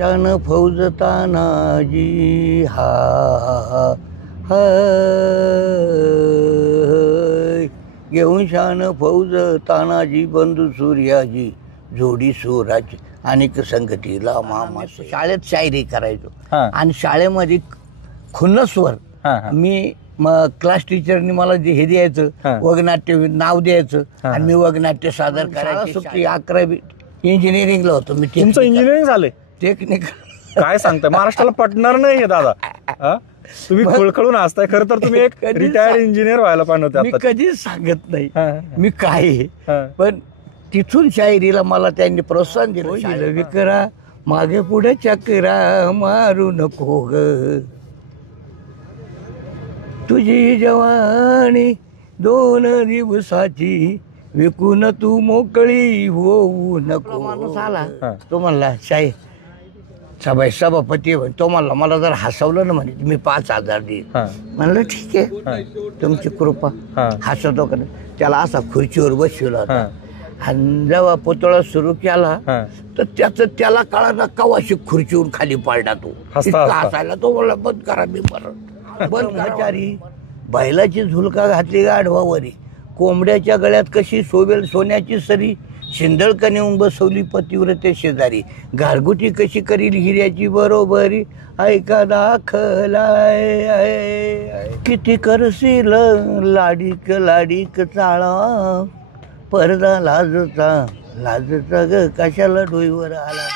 शान फौज तानाजी हा हा घेऊन शान फौज तानाजी बंधू सूर्याजी जोडी सोराची अनेक संगतीला मामा. शाळेत शायरी करायचो आणि शाळेमध्ये खुन्नसवर मी क्लास टीचरनी मला जे हे द्यायचं वगनाट्य नाव द्यायचं आणि मी वगनाट्य सादर करायचं. 11वी इंजिनिअरिंगला होतो मी. तुमचं इंजिनिअरिंग झालंय? टेक्निकल. काय सांगताय, महाराष्ट्राला पटणार नाही दादा. तुम्ही खळखळून असताय. खरं तर तुम्ही एक रिटायर्ड इंजिनियर व्हायला पाहिजे होते. मी कधीच सांगत नाही मी काय आहे, पण तिथून शायरीला मला त्यांनी प्रोत्साहन दिलं. विकरा मागे पुढे चक्रा मारू नको ग, तुझी जवानी 2 दिवसाची विकून तू मोकळी होऊ नको. माणूस आला तो म्हणला शाहीर सभापती, तो म्हणला मला जर हसवलं ना म्हणे मी 5,000 देईन. म्हणलं ठीक आहे तुमची कृपा. हसवतो का नाही. त्याला असा खुर्चीवर बसवला होता आणि जेव्हा पुतळा सुरू केला तर त्याला कळा कवाशी खुर्चीवर खाली पाडला. तो हसायला. तो म्हणला बंद करा. मी बंद कराचारी बैलाची झुलका घातली गाढवावरी, कोंबड्याच्या गळ्यात कशी शोभेल सोन्याची सरी, शिंदळका नेऊन बसवली पतिव्रते शेजारी, गारगुटी कशी करील हिऱ्याची बरोबरी, ऐका दाखलाय किती करशील लाडीक लाडीक चाळा, परदा लाजचा ग कशाला डोईवर आला.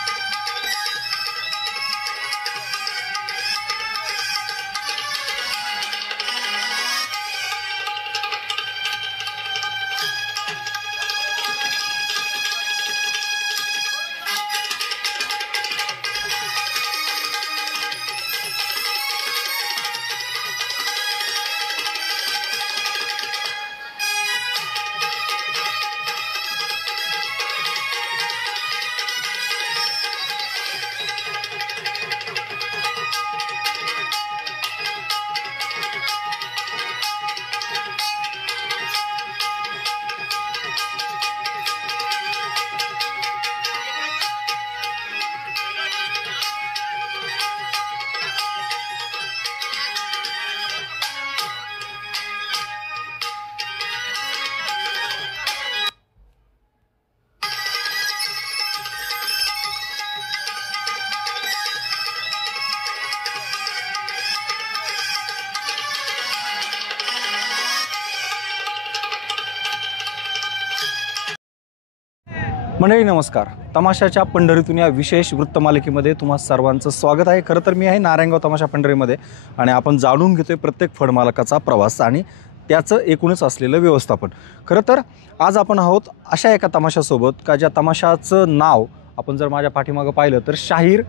मंडळी नमस्कार. तमाशाच्या पंढरीतून या विशेष वृत्तमालिकेमध्ये तुम्हा सर्वांचं स्वागत आहे. खरं तर मी आहे नारायणगाव तमाशा पंढरीमध्ये आणि आपण जाणून घेतोय प्रत्येक फडमालकाचा प्रवास आणि त्याचं एकूणच असलेलं व्यवस्थापन. खरं तर आज आपण आहोत अशा एका तमाशासोबत का ज्या तमाशाचं नाव आपण जर माझ्या पाठीमागं पाहिलं तर शाहीर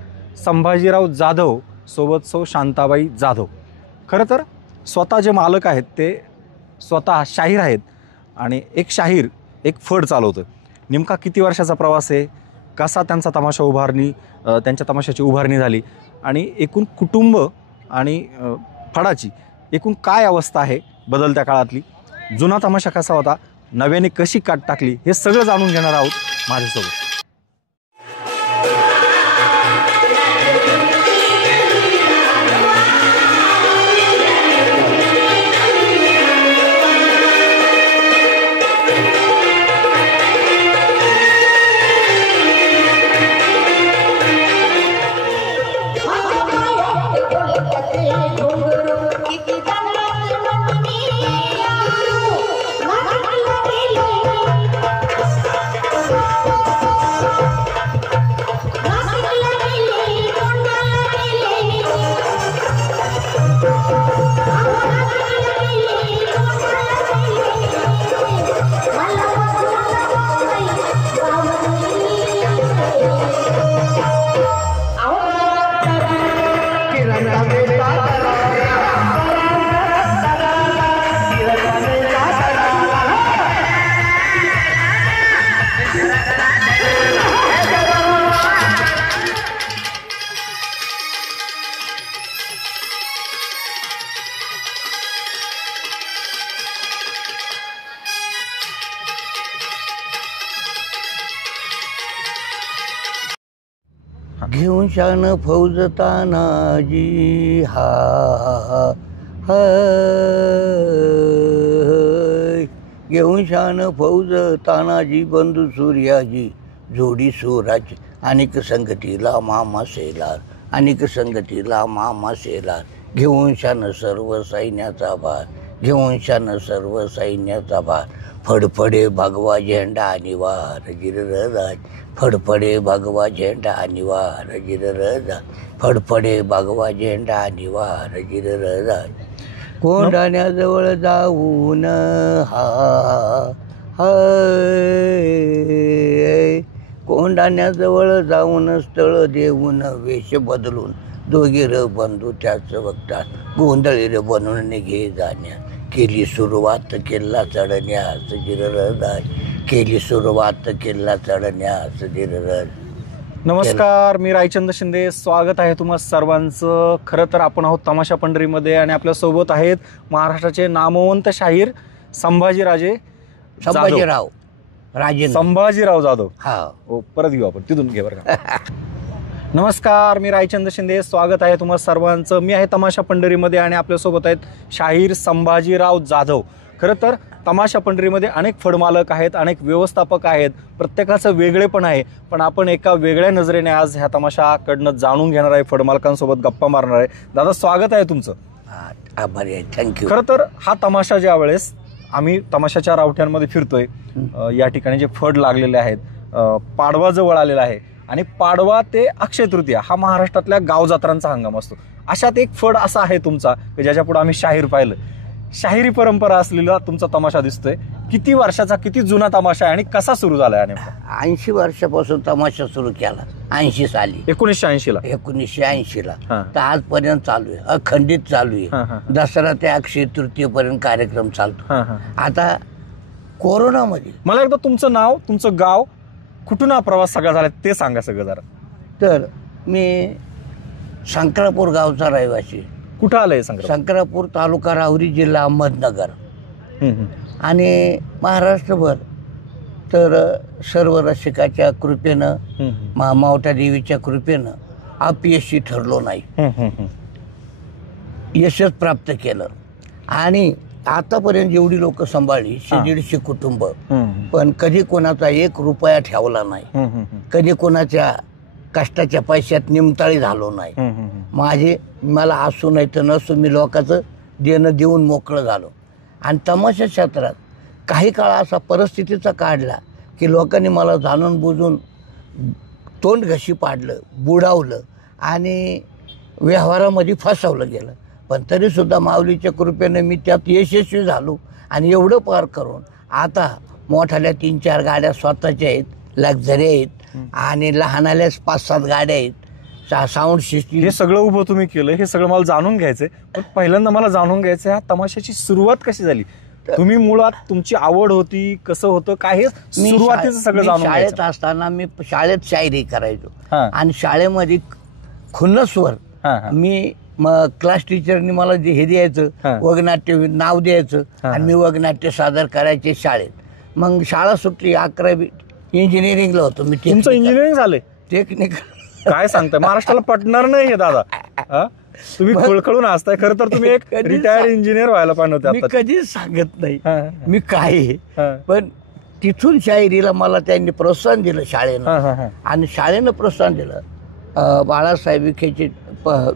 संभाजीराव जाधव सोबत सौ शांताबाई जाधव. खरं तर स्वतः जे मालक आहेत ते स्वतः शाहीर आहेत आणि एक शाहीर एक फड चालवतं. नेमका किती वर्षाचा प्रवास आहे, कसा त्यांचा तमाशा त्यांच्या तमाशाची उभारणी झाली आणि एकूण कुटुंब आणि फडाची एकूण काय अवस्था आहे बदलत्या काळातली, जुना तमाशा कसा होता, नव्याने कशी काट टाकली, हे सगळं जाणून घेणार आहोत माझ्यासोबत. घेऊन शान फौज तानाजी हा हा घेऊन शान फौज तानाजी बंधू सूर्याजी जोडी सोराची अनेक संगतीला मामा सेलार अनेक संगतीला मामा सेलार घेऊन शान सर्व सैन्याचा भार घेऊन शान सर्व सैन्याचा भार फडफडे भगवा झेंडा निवार गिरराज फडफडे भगवा झेंडा निवार गिरराज फडफडे भगवा झेंडा निवार गिरराज कोंढाण्याजवळ जाऊन हा कोंढाण्याजवळ जाऊन स्थळ देऊन वेश बदलून दोघे र बंधू त्याच बघतात गोंधळी र बनवून निघे जाण्या केली सुरुवात किल्ला चढण्यास गिरराज केली सुरुवात किल्ला चढण्यास गिरराज. नमस्कार, मी रायचंद शिंदे. स्वागत आहे तुम्हा सर्वांचं. खरं तर आपण आहोत तमाशा पंढरीमध्ये आणि आपल्यासोबत आहेत महाराष्ट्राचे नामवंत शाहीर संभाजीराव जाधव. हा हो, परत घेऊ आपण तिथून घे बरं का. नमस्कार, मी रायचंद शिंदे. स्वागत आहे तुम्हा सर्वांचं. मी आहे तमाशा पंढरीमध्ये आणि आपल्यासोबत आहेत शाहीर संभाजीराव जाधव. खरं तर तमाशा पंढरीमध्ये अनेक फडमालक आहेत, अनेक व्यवस्थापक आहेत, प्रत्येकाचं वेगळेपण आहे. पण आपण एका वेगळ्या नजरेने आज ह्या तमाशाकडनं जाणून घेणार आहे, फडमालकांसोबत गप्पा मारणार आहे. दादा, स्वागत आहे तुमचं. आभारी आहे, थँक्यू. खरं तर हा तमाशा ज्या वेळेस आम्ही तमाशाच्या रावठ्यांमध्ये फिरतोय, या ठिकाणी जे फड लागलेले आहेत, पाडवा जवळ आलेला आहे आणि पाडवा ते अक्षय तृतीया हा महाराष्ट्रातल्या गावजात्रांचा हंगाम असतो. अशात एक फड असा आहे तुमचा की ज्याच्या पुढे आम्ही शाहीर पाहिलं. शाहिरी परंपरा असलेला तुमचा तमाशा दिसतोय. किती वर्षाचा, किती जुना तमाशा आहे आणि कसा सुरू झालाय? 80 वर्षापासून तमाशा सुरू केला. 80 साली 1980 ला तर आजपर्यंत चालू आहे, अखंडित चालू आहे. दसरा ते अक्षय तृतीयेपर्यंत कार्यक्रम चालतो. आता कोरोनामध्ये मला एकदा तुमचं नाव, तुमचं गाव, कुठून हा प्रवास सगळा झाला ते सांगा सगळं जरा. तर मी शंकरापूर गावचा रहिवासी. कुठं आलंय? शंकरापूर तालुका राहुरी, जिल्हा अहमदनगर. आणि महाराष्ट्रभर तर सर्व रसिकाच्या कृपेनं, मावटा देवीच्या कृपेनं अपयशी ठरलो नाही, यशच प्राप्त केलं. आणि आतापर्यंत जेवढी लोक सांभाळली, 150 कुटुंब, पण कधी कोणाचा 1 रुपया ठेवला नाही, कधी कोणाच्या कष्टाच्या पैशात निमताळी झालो नाही. मला असू नाही तर नसू, मी लोकांचं देणं देऊन मोकळं झालो. आणि तमाशा क्षेत्रात काही काळ असा परिस्थितीचा काढला की लोकांनी मला जाणून बुजून तोंड घशी पाडलं, बुडावलं आणि व्यवहारामध्ये फसवलं गेलं. पण तरीसुद्धा माऊलीच्या कृपेने मी त्यात यशस्वी झालो. आणि एवढं पार करून आता मोठ्याल्या 3-4 गाड्या स्वतःच्या आहेत, लक्झरी आहेत, आणि लहानाल्या 5-7 गाड्या आहेत, साऊंड सिस्टीम. हे सगळं उभं तुम्ही केलं, हे सगळं मला जाणून घ्यायचंय. पण पहिल्यांदा मला जाणून घ्यायचंय ह्या तमाशाची सुरुवात कशी झाली? तुम्ही मुळात तुमची आवड होती, कसं होतं काय, हे सुरुवातीचं सगळं जाणून. शाळेत असताना मी शाळेत शायरी करायचो आणि शाळेमध्ये खुन्नसवर मी क्लास टीचरनी मला हे द्यायचं, वगनाट्य नाव द्यायचं आणि मी वगनाट्य सादर करायचे शाळेत. मग शाळा सुटली, 11वी इंजिनिअरिंगला होतो मी. तुमचं इंजिनिअरिंग झालंय? टेक्निकल. काय सांगताय? महाराष्ट्राला पटणार नाही हे दादा. तुम्ही खळखळून असताय. खरं तर तुम्ही एक रिटायर्ड इंजिनियर व्हायला पाहिजे होते. मी कधीच सांगत नाही मी काय, पण तिथून शायरीला मला त्यांनी प्रोत्साहन दिलं शाळेनं. आणि शाळेनं प्रोत्साहन दिलं. बाळासाहेब विखेची,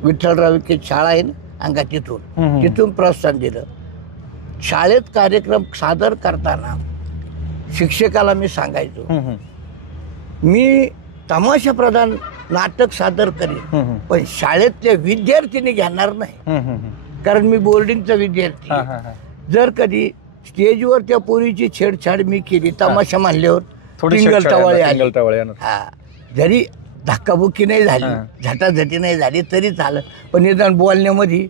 विठ्ठलराव विखे शाळा आहे ना अंगा, तिथून प्रोत्साहन दिलं. शाळेत कार्यक्रम सादर करताना शिक्षकाला मी सांगायचो, मी तमाशा प्रधान नाटक सादर करेन, पण शाळेतले विद्यार्थीने घेणार नाही, कारण मी बोर्डिंगचा विद्यार्थी. जर कधी स्टेजवर त्या पोरीची छेडछाड मी केली, तमाशा मानल्यावर टिंगल टवाळे, जरी धक्काबुक्की नाही झाली, झटाझटी नाही झाली तरी चालत, पण निदान बोलण्यामध्ये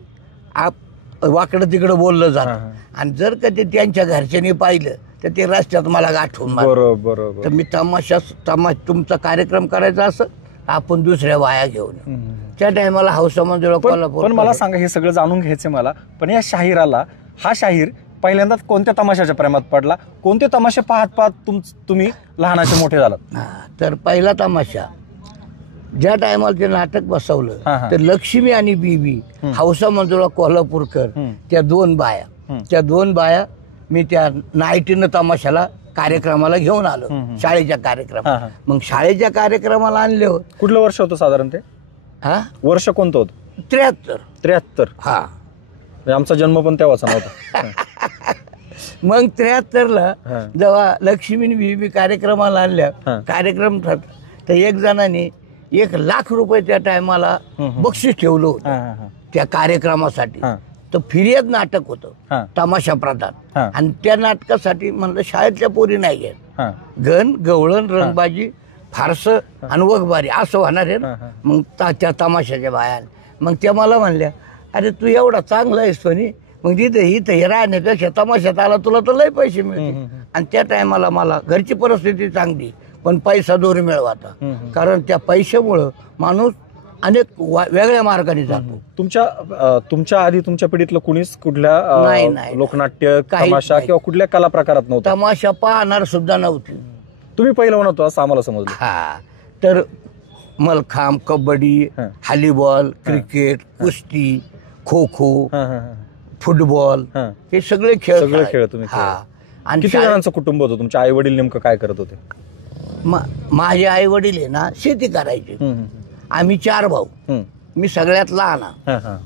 वाकडं तिकडं बोललं जातं. आणि जर कधी त्यांच्या घरच्यांनी पाहिलं तर ते रस्त्यात मला गाठवून बरोबर. तर मी तुमचा कार्यक्रम करायचा असं आपण दुसऱ्या वाया घेऊन त्या टायमाला हौसामध्ये पण मला सांगा, हे सगळं जाणून घ्यायचं मला. पण या शाहिराला, हा शाहीर पहिल्यांदा कोणत्या तमाशाच्या प्रेमात पडला? कोणते तमाशे पाहत पाहत तुम्ही लहानाचे मोठे झालात? तर पहिला तमाशा ज्या टायमाला ते नाटक बसवलं हा, हा. तर लक्ष्मी आणि बीबी हौसा मंजुळा कोल्हापूरकर त्या 2 बाया, त्या 2 बाया मी त्या नाईटीनं तमाशाला कार्यक्रमाला घेऊन आलो, शाळेच्या हा, कार्यक्रमाला. हा. मग शाळेच्या कार्यक्रमाला आणले होत. कुठलं वर्ष होतं साधारण ते? हा, वर्ष कोणतं होतं? 73. 73. हा, म्हणजे आमचा जन्म पण तेव्हाचा नव्हता. मग 73ला हा. जेव्हा लक्ष्मी बीबी कार्यक्रमाला आणल्या, हा. कार्यक्रम तर एक जणांनी 1,00,000 रुपये त्या टायमाला बक्षीस ठेवलं होतं हा, हा, हा. त्या कार्यक्रमासाठी. हा. तर फिर्याद नाटक होतं, हा. तमाशा प्रधान. हा. आणि त्या नाटकासाठी म्हणलं शाळेतल्या पोरी नाही घेत, हा. गण गवळण रंगबाजी फारसं आणि वगबारी असं होणार आहे ना. हा, हा. मग त्या तमाशाच्या बाया मग त्या मला म्हणल्या, अरे तू एवढा चांगला आहेस म्हणे, मग तिथे इथं हे राहण्यापेक्षा तमाशात आला तुला तर लय पैसे मिळतील. आणि त्या टायमाला मला घरची परिस्थिती चांगली पण पैसा दोरी मिळवाता, कारण त्या पैशामुळं माणूस अनेक वेगळ्या मार्गाने जातो. तुमच्या आधी तुमच्या पिढीतलं कुणीच कुठल्या नाही, नाही. लोकनाट्य काहीच तमाशा नाही. किंवा कुठल्या कला प्रकारात नव्हतं? तमाशा पाहणार सुद्धा नव्हती. तुम्ही पहिलं म्हणतो असं आम्हाला समजलं. हा, तर मलखांब, कबड्डी, हा. हॉलीबॉल, क्रिकेट, कुस्ती, खो खो, हा, हा, हा. फुटबॉल, हा. हे सगळे खेळ सगळे खेळायचे. खेळ तुम्ही हा. आणि किती जणांचं कुटुंब होतं? तुमचे आई वडील नेमकं काय करत होते? माझे आई वडील आहे ना शेती करायचे. आम्ही 4 भाऊ, मी सगळ्यात लहान. हा, हा.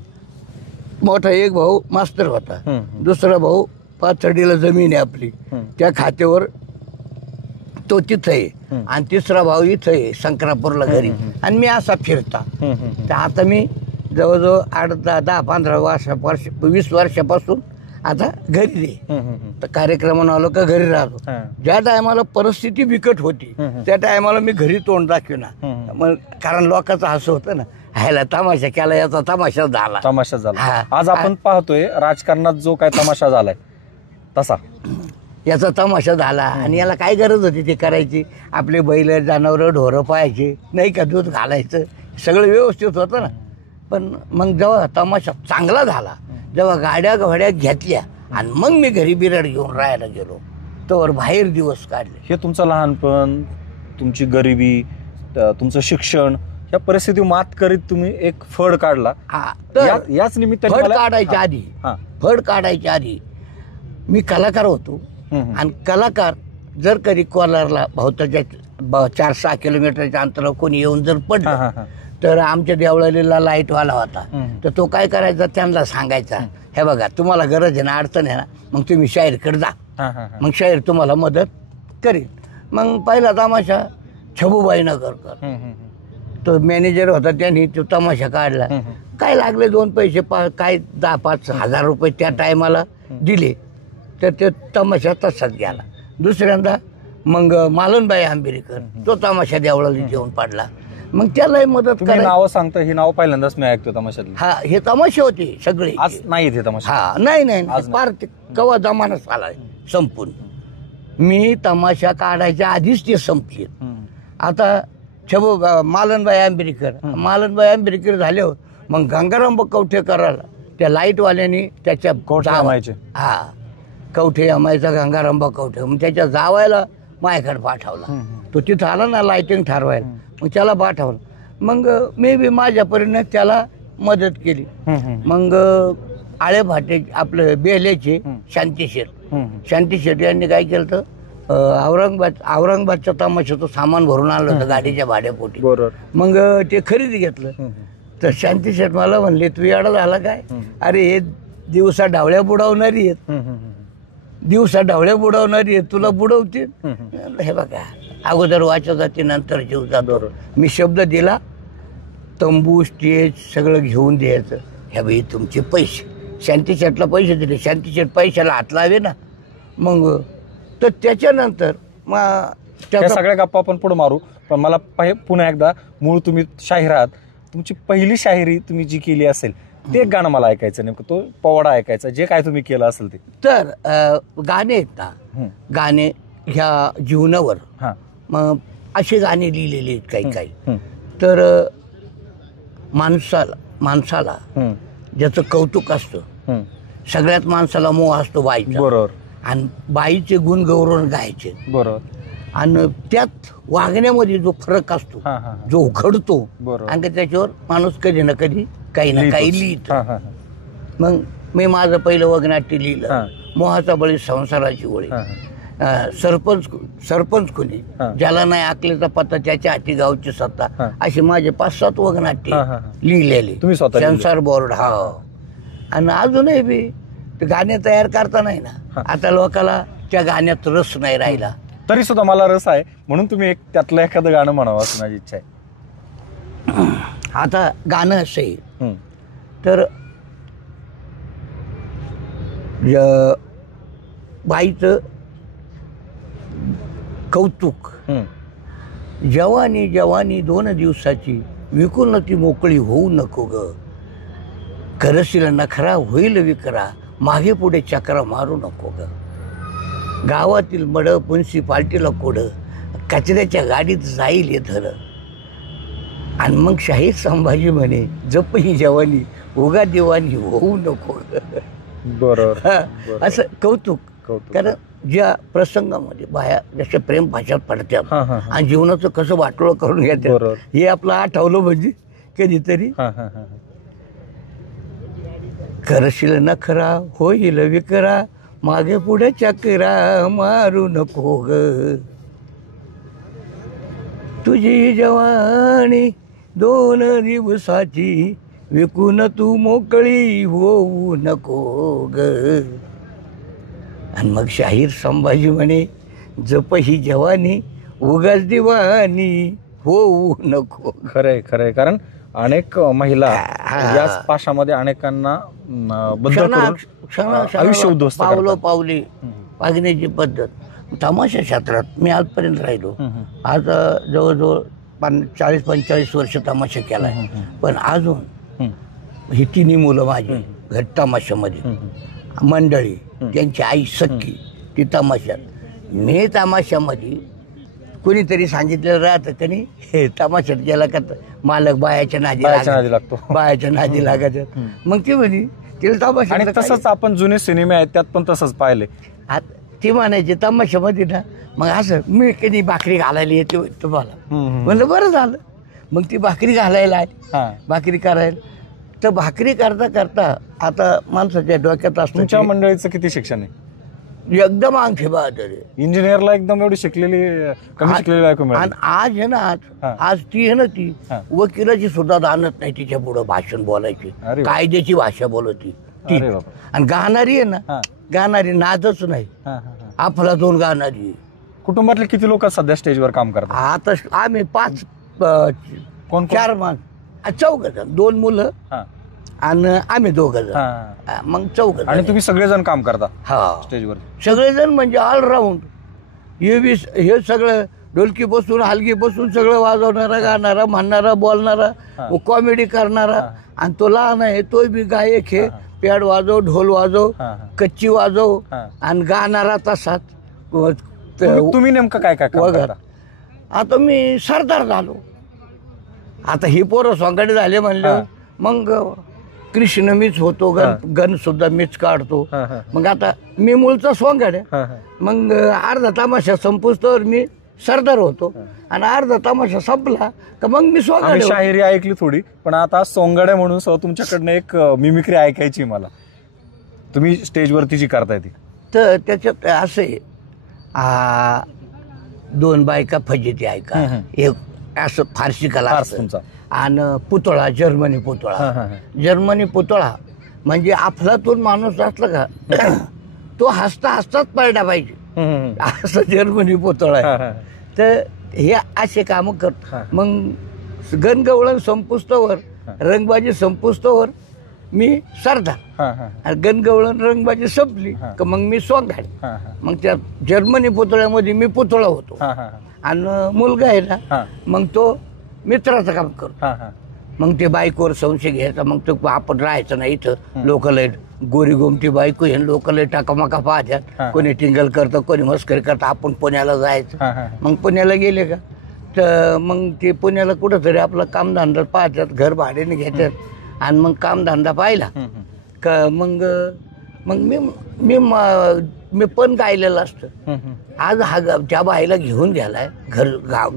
मोठा एक भाऊ मास्तर होता, दुसरा भाऊ पाथर्डीला जमीन आहे आपली त्या खात्यावर तो तिथं आहे, आणि तिसरा भाऊ इथं आहे शंकरापूरला घरी. आणि मी असा फिरता. तर आता मी जवळजवळ 8-10-15 20 वर्षापासून आता घरी आहे. तर कार्यक्रमानं आलो का घरी राहतो. ज्या टायमाला परिस्थिती बिकट होती त्या टायमाला मी घरी तोंड दाखविना. मग कारण लोकांचं हसं होतं ना, ह्याला तमाशा केला, याचा तमाशा झाला. तमाशा झाला. हा. आज आपण पाहतोय राजकारणात जो काय तमाशा झालाय तसा याचा तमाशा झाला. आणि याला काय गरज होती ते करायची? आपले बैल जनावरं ढोरं पाहायचे नाही का, दूध घालायचं, सगळं व्यवस्थित होतं ना. पण मग जेव्हा तमाशा चांगला झाला, जेव्हा गाड्या घोड्या घेतल्या आणि मग मी घरी बिराड घेऊन राहायला गेलो, तर बाहेर दिवस काढले. हे तुमचं लहानपण, तुमची गरिबी, तुमचं शिक्षण, या परिस्थितीवर मात करीत तुम्ही एक फड काढला. हा, तर याच निमित्ताने फड मला- काढायच्या आधी हा. फड काढायच्या आधी मी कलाकार होतो. आणि कलाकार जर कधी कोलारला भोवताच्या 4-6 किलोमीटरच्या अंतरावर कोणी येऊन जर हा, पडलं, हा, हा. तर आमच्या देवळालीला लाईटवाला होता. तर तो काय करायचा, त्यांना सांगायचा, हे बघा तुम्हाला गरज आहे ना, अडचण आहे ना, मग तुम्ही शाहीरकडे जा, हा, हा, हा. मग शाहीर तुम्हाला मदत करेल. मग पहिला तमाशा छबूबाई नगरकर, तो मॅनेजर होता, त्यांनी तो तमाशा काढला. काय लागले 2 पैसे काय 10-5 हजार रुपये त्या टायमाला दिले, तर ते तमाशा तसाच गेला. दुसऱ्यांदा मग मालनबाई आंबेरीकर, तो तमाशा देवळाली घेऊन पडला. मग त्यालाही मदत तुम्ही करायची. नावं सांगता, ही नाव पहिल्यांदाच मी ऐकतो तमाशातली. हा, हे तमाशे होते सगळे. आज नाही इथे तमाशा. हा, नाही आज फार कवा जमानाच आलाय संपून. मी तमाशा काढायच्या आधीच ते संपले. आता मालनबाई आंबेरीकर झाले हो. मग गंगाराम कवठेकराला त्या लाईटवाल्याने त्याच्या कवठे अमायचे. हा, कवठे अमायचा गंगाराम कवठे, मग त्याच्या जावायला माझ्याकडे पाठवला. तो तिथं आला ना लाईटिंग ठरवायला, मग त्याला पाठवलं. मग मी बी माझ्या परीने त्याला मदत केली. मग आळे भाटे आपलं बेलेचे शांती शेठ यांनी काय केलं तर औरंगाबादच्या तमाशाचं सामान भरून आणलं होतं गाडीच्या भाड्यापोटी. बरोबर. मग ते खरेदी घेतलं. तर शांती शेठ मला म्हणले, तू येडा झाला काय? अरे हे दिवसा ढावळ्या बुडवणारी आहेत, तुला बुडवतील. हे बघा, अगोदर वाचा जाते नंतर जीव जातो. मी शब्द दिला, तंबू स्टेज सगळं घेऊन द्यायचं. ह्या बाई तुमचे पैसे, शांती शेठला पैसे दिले, शांती शेठ पैशाला हात लावे ना. मग तर त्याच्यानंतर त्या सगळ्या गप्पा आपण पुढे मारू. पण मला पुन्हा एकदा, मूळ तुम्ही शाहीर आहात, तुमची पहिली शाहिरी तुम्ही जी केली असेल ते गाणं मला ऐकायचं, नेमकं तो पोवाडा ऐकायचा, जे काय तुम्ही केलं असेल ते. तर गाणे आहेत ना, गाणे ह्या जीवनावर मग असे गाणे लिहिलेले आहेत काही काही. तर माणसाला ज्याचं कौतुक असतं, सगळ्यात माणसाला मोह असतो बाईचा. बरोबर. आणि बाईचे गुण गौरव गायचे. बरोबर. आणि त्यात वागण्यामध्ये जो फरक असतो, जो घडतो, आणि त्याच्यावर माणूस कधी ना कधी काही ना काही लिहित. मग मी माझं पहिलं वगनाट्य लिहिलं, मोहाचा बळी संसाराची ओळी. सरपंच कोणी, ज्याला नाही आकलेचा पत्ता त्याच्या हाती गावची सत्ता, असे माझे 5-7 वगनाट्य लिहिलेले, सेन्सॉर बोर्ड. हा, आणि अजूनही बी ते गाणे तयार करता नाही ना, आता लोकांना त्या गाण्यात रस नाही राहिला. तरी सुद्धा मला रस आहे, म्हणून तुम्ही एक त्यातलं एखादं गाणं म्हणावं असं माझी इच्छा आहे. आता गाणं असं आहे तर बाईचं कौतुक, जवानी जवानी 2 दिवसाची, विकून ती मोकळी होऊ नको ग, करशील नखरा होईल विकरा, मागे पुढे चक्रा मारू नको ग, गावातील मड म्युन्सिपाल्टीला कोड, कचऱ्याच्या गाडीत जाईल हे धर, आणि मग शाहीर संभाजी म्हणे जप ही जवानी, उगा दिवानी होऊ नको. बरोबर. असं कौतुक. कारण ज्या प्रसंगामध्ये बाया जशा प्रेम भाषा पडतात आणि जीवनाचं कसं वाटोळं करून घेतात, हे आपलं आठवलं म्हणजे कधीतरी. करशील नखरा होईल विकरा, मागे पुढे चक्रा मारू नको ग, तुझी जवानी 2 दिवसाची, विकून तू मोकळी होऊ नको ग. आणि मग शाहीर संभाजी म्हणे जप ही जवानी, उगाच दिवानी होऊ नको. खरंय खरंय. कारण अनेक महिला याच पाशामध्ये अनेकांना आयुष्य उद्ध्वस्त पावलं पावली वागण्याची पद्धत. तमाशा क्षेत्रात मी आजपर्यंत राहिलो, आज जवळजवळ 40-45 वर्ष तमाशा केलाय, पण अजून ही 3 मुलं माझी घट तमाशामध्ये, मंडळी त्यांची आई सख्खी ती तमाशात, मी तमाशामध्ये कोणीतरी सांगितलेलं राहतं की नाही, हे तमाशात गेला का मालक बायाच्या नादी लागतो, बायाच्या नादी लागायचं. मग ती म्हणे तिला तमाशा. आणि तसंच आपण जुने सिनेमे आहेत त्यात पण तसंच पाहिले. ती म्हणायची तमाशामध्ये ना, मग असं मी कधी भाकरी घालायला येते तुम्हाला, म्हणलं बरं झालं. मग ती भाकरी घालायला आहे, भाकरी करायला. तर भाकरी करता करता आता माणसाच्या डोक्यात असतं. तुमच्या मंडळीचं किती शिक्षण आहे? एकदम अंगठी बहादर आहे. इंजिनियरला एकदम एवढी शिकलेली कमी शिकलेली बायको मिळाली. आणि आज आहे ना, आज ती आहे ना, ती वकिलाची सुद्धा दानत नाही तिच्या पुढं भाषण बोलायची, कायद्याची भाषा बोलती ती. आणि गाणारी आहे ना, गाणारी नादच नाही, आपला 2 गाणारी. कुटुंबातले किती लोक सध्या स्टेजवर काम करतात? आता आम्ही 4 माणसं, 4 जण, 2 मुलं आणि आम्ही 2 जण, मग 4 जण. आणि तुम्ही सगळेजण काम करता? हा, स्टेजवर सगळेजण म्हणजे ऑलराऊंड. हे सगळं ढोलकी बसून हलगी बसून सगळं वाजवणारा, गाणारा, म्हणणारा, बोलणारा, कॉमेडी करणारा. आणि तो लहान आहे तो बी गायक आहे, पॅड वाजव, ढोल वाजव, कच्ची वाजव, आणि गाणारा तसाच. तुम्ही नेमकं काय काय करता? आता मी सरदार झालो. आता ही पोरं सोंगाडे झाले म्हणलं, मग कृष्ण मीच होतो, गण सुद्धा मीच काढतो. मग आता मी मूळचा सोंगाड आहे, मग अर्धा तमाशा संपुस्तवर मी सरदार होतो, आणि अर्धा तमाशा संपला का मग मी सोंगाड. शाहिरी ऐकली थोडी, पण आता सोंगाड्या म्हणून तुमच्याकडनं एक मिमिक्री ऐकायची मला, तुम्ही स्टेजवरती जी करताय ती. तर त्याच्यात असे 2 बायका फजिती ऐका, एक असं फारसी कला तुमचा. आणि पुतळा, जर्मनी पुतळा म्हणजे अफलातून माणूस असला का तो हसता हसताच पडला पाहिजे, असं जर्मनी पुतळा आहे. तर हे असे काम करतो. मग गणगवळण संपुस्तवर, रंगबाजी संपुस्तवर मी सरदार. गणगवळण रंगबाजी संपली का मग मी सोंगाड. मग त्या जर्मनी पुतळ्यामध्ये मी पुतळा होतो, आणि मुलगा आहे ना, मग तो मित्राचं काम करतो. मग ते बाईकवर संशय घ्यायचा, मग तो आपण राहायचं नाही इथं. लोक लय गोरी गोमटी बायको हे लोक लय टाकामाका पाहतात, कोणी टिंगल करतं, कोणी मस्करी करतं. आपण पुण्याला जायचं. मग पुण्याला गेले का तर मग ते पुण्याला कुठंतरी आपलं कामधंदा पाहतात, घर भाड्याने घेतात. आणि मग कामधंदा पाहिला का मग मी मी पण गायलेलं असतं. आज हा त्या बाईला घेऊन गेलाय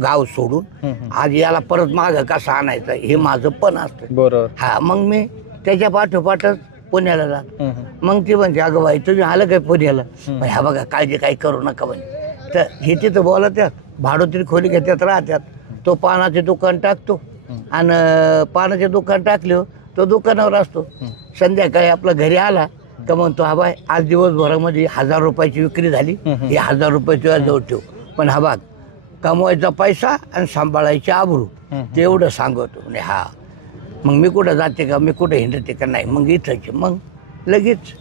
गाव सोडून, आज याला परत मागं कसा आणायचा हे माझं पण असतं. बरोबर. हा मग मी त्याच्या पाठोपाठच पुण्याला जातो. मग ती म्हणते अगं बाई तुम्ही आलं काय पुण्याला? ह्या बघा काळजी काही करू नका म्हणे. तर हे तिथं बोलत्यात, भाडोत्री खोली घेतात राहत्यात. तो पानाचे दुकान टाकतो आणि पानाचे दुकान टाकले तो दुकानावर असतो. संध्याकाळी आपला घरी आला तर म्हणतो हा बाय आज दिवसभरामध्ये 1000 रुपयाची विक्री झाली, हे 1000 रुपये तुझ्या जवळ ठेव, पण हा बाग कमवायचा पैसा आणि सांभाळायची आबरू तेवढं सांगतो. म्हणजे हा मग मी कुठं जाते का, मी कुठं हिंडते का, नाही मग इथंच. मग लगेच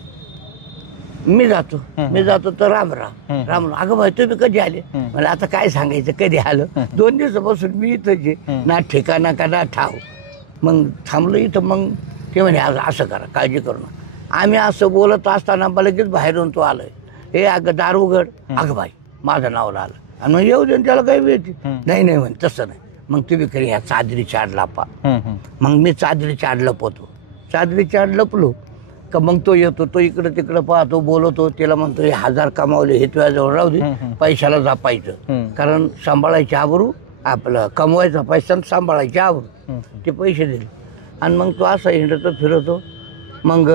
मी जातो तर राम अगं भाई तुम्ही कधी आले? मला आता काय सांगायचं कधी आलं. 2 दिवसापासून मी इथंच आहे, ना ठिकाणा का ना ठाव. मग थांबलो इथं. मग ते म्हणे असं करा काळजी करू नका. आम्ही असं बोलत असताना मला लगेच बाहेरून तो आलोय, हे अगं दार उघड. अगं भाई माझं नाव आलं आणि मग येऊ दे त्याला काही वेळ नाही म्हणे तसं नाही. मग तुम्ही करी ह्या चादरीच्या आड लपा. मग मी चादरीच्या आड लपवतो. चादरीच्या आड लपलो का मग तो येतो, तो इकडं तिकडं पाहतो, बोलवतो. त्याला म्हणतो हे 1000 कमावले हे तुझ्याजवळ राहू दे, पैशाला जपायचं, कारण सांभाळायची आबरू, आपलं कमवायचा पैसा सांभाळायची आबरू. ते पैसे दिले आणि मग तो असा हिंडतो फिरतो. मग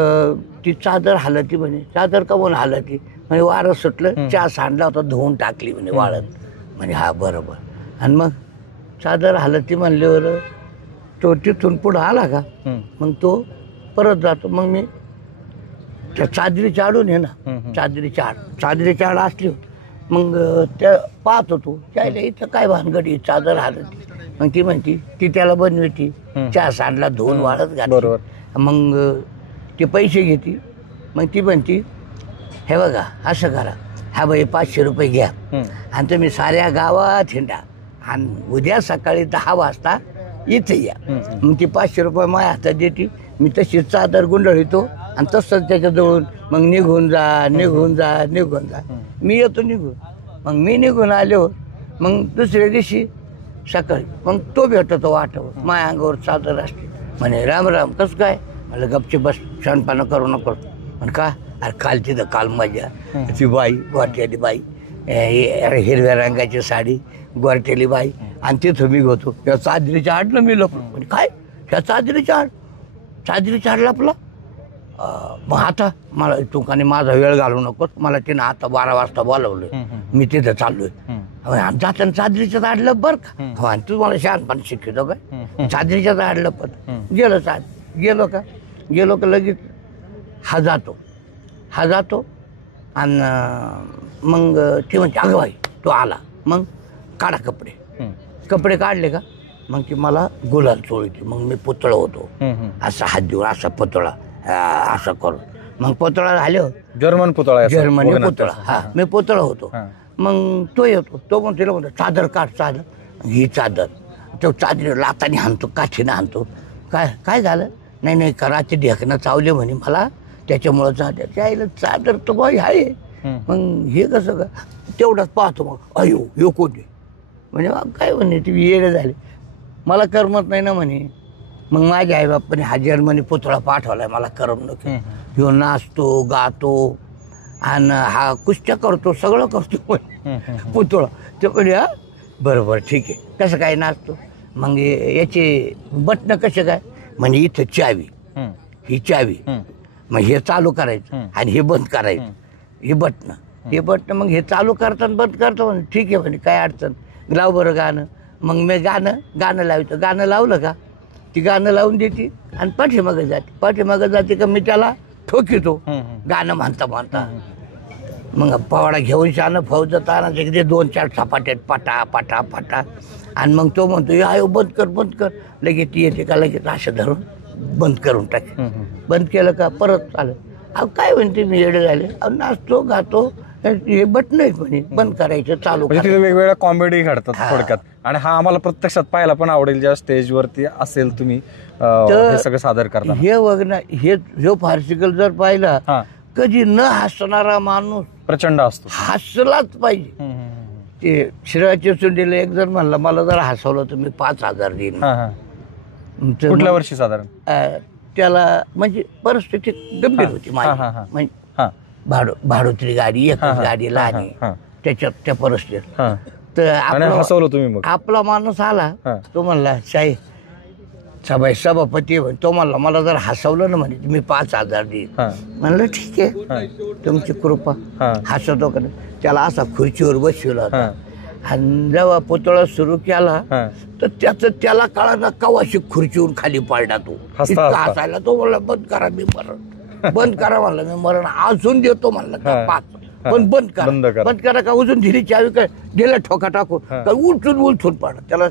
ती चादर हालती म्हणे. चादर का म्हणून हालती म्हणजे वारं सुटलं, चहा सांडला होता धुवून टाकली म्हणे वाळत. म्हणजे हा बरोबर. आणि मग चादर हालती म्हणल्यावर तो तिथून पुढं आला का मग तो परत जातो. मग मी त्या चादरीच्या आडून आहे ना, चादरीच्या आड असली मग त्या पाहतो तो त्याला इथं काय भानगडी चादर हालती. मग ती म्हणती ती त्याला बनवती, चहा सांडला धुवून वाळत घातली. मग ते पैसे घेते. मग ती म्हणती हे बघा असं करा, हा बाई 500 रुपये घ्या आणि तुम्ही साऱ्या गावात हिंडा आणि उद्या सकाळी 10 वाजता इथे या. मग ती 500 रुपये माझ्या हातात देते. मी तशीच चादर गुंडळीतो आणि तसंच त्याच्याजवळून मग निघून जा. मी येतो निघून. मग मी निघून आलो. मग दुसऱ्या दिवशी सकाळी मग तो भेटतो वाटावर, माझ्या अंगावर चादर असते. म्हणे राम कसं काय? मला गपचे बस, शहाणपणा करू नको. म्हण का? अरे काल मजा ती बाई गोरट्याली बाई, हिरव्या रंगाची साडी गोरट्याली बाई, आणि तिथं मी होतो त्या चादरीच्या आडनं मी लपलो. म्हणजे काय ह्या चादरीच्या आड लपला? मग आता मला तुकाने माझा वेळ घालू नकोस, मला तिनं आता 12 वाजता बोलावलं, मी तिथं चाललोय. जाताना चादरीच्या आड लप बरं का, आणि तू मला शहाणपणा शिकवतो काय? चादरीच्या आड लपत गेलो का लगेच हा जातो आणि मग ते म्हणते अगं बाई तो आला. मग काढा कपडे काढले का मग ती मला गुलाल चोळीची. मग मी पुतळा होतो, असा हात देऊन असा पुतळा असं करून. मग पुतळा झालो, जर्मनी पुतळा. हा मी पुतळा होतो. मग तो येतो, तो पण तिला म्हणतो चादर काढ. ही चादर तो चादरी लाताने हाणतो, काठीनं हाणतो. काय झालं? नाही कराचे ढेकणं चावले म्हणे मला, त्याच्यामुळं चादर तो बाई आहे. मग हे कसं का? तेवढंच पाहतो. मग अयो यो कोणी? म्हणजे काय म्हणे तुम्ही येडे झाले, मला करमत नाही ना म्हणे. मग माझ्या आईबापाने हा जर्मनी पुतळा पाठवलाय मला करमणूक. ह्यो नाचतो गातो आणि हा कुस्त्या करतो, सगळं करतो पुतळा. ते पण हा बरोबर ठीक आहे. कसं काय नाचतो? मग याचे बटणं कसे काय? म्हणजे इथं चावी, ही चावी, मग हे चालू करायचं आणि हे बंद करायचं. हे बटणं मग हे चालू करताना बंद करतो. म्हणे ठीक आहे म्हणे काय अडचण, लाव बरं गाणं. मग मी गाणं लावतो. गाणं लावलं का ती गाणं लावून देते आणि पाठीमागं जाते का मी त्याला ठोकितो गाणं म्हणता. मग पवाडा घेऊन शानं फौजत आणायचं की ते 2-4 सपाट्यात पाटा. आणि मग तो म्हणतो हे आयो बंद कर. लगेच ती येते का लगेच असं धरून बंद करून टाके. बंद केलं का परत आलं. अहो काय म्हणते मी येडे झाले. नाचतो गातो, हे बटन आहेत म्हणे बंद करायचं चालू. वेगवेगळ्या कॉमेडी घडतात थोडक्यात, आणि हा आम्हाला प्रत्यक्षात पाहायला पण आवडेल ज्या स्टेजवरती असेल तुम्ही हे सगळं सादर करता. हे बघ ना, हे फार्सिकल जर पाहिला कधी न हसणारा माणूस प्रचंड असतो, हसलाच पाहिजे. ते श्रेयाच्या सुंडीला एक जण म्हणला मला जर हसवलं तर मी 5000 देईन. कुठल्या वर्षी साधारण? त्याला म्हणजे परिस्थिती गंभीर होती माझी. भाडोत्री गाडी एकच गाडी लहान आहे. त्याच्यात त्या परिस्थितीत तर हसवलं तुम्ही मग. आपला माणूस आला तो म्हणला शाही सभापती तो म्हणला मला जर हसवलं ना म्हणे मी 5,000 देईन. म्हणलं ठीक आहे तुमची कृपा. हसवतो का त्याला असा खुर्चीवर बसवला होता आणि जेव्हा पुतळा सुरू केला तर त्याला कळा कवाशी खुर्चीवर खाली पडला तो हसायला. तो म्हणला बंद करा मी मरण बंद करा म्हणलं मी मरण अजून देतो म्हणलं 5 पण बंद करा का अजून धीरे चावी काय गेला ठोका टाकून का उलटून पडला. त्याला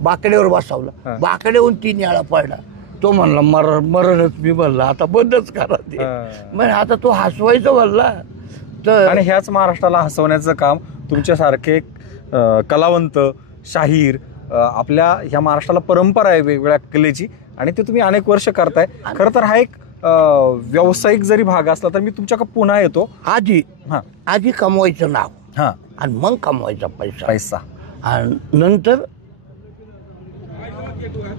बाकड्यावर बसवला बाकड्याहून 3 वेळा पडला. तो म्हणला मरणच. मी म्हणला आता बंदच करा ते. म्हणजे आता तो हसवायचं म्हणला तर. आणि ह्याच महाराष्ट्राला हसवण्याचं काम तुमच्यासारखे कलावंत शाहीर आपल्या ह्या महाराष्ट्राला परंपरा आहे वेगवेगळ्या कलेची आणि ते तुम्ही अनेक वर्ष करताय. खरं तर हा एक व्यावसायिक जरी भाग असला तर मी तुमच्याकडे पुन्हा येतो. आधी कमवायचं नाव आणि मग कमवायचा पैसा आणि नंतर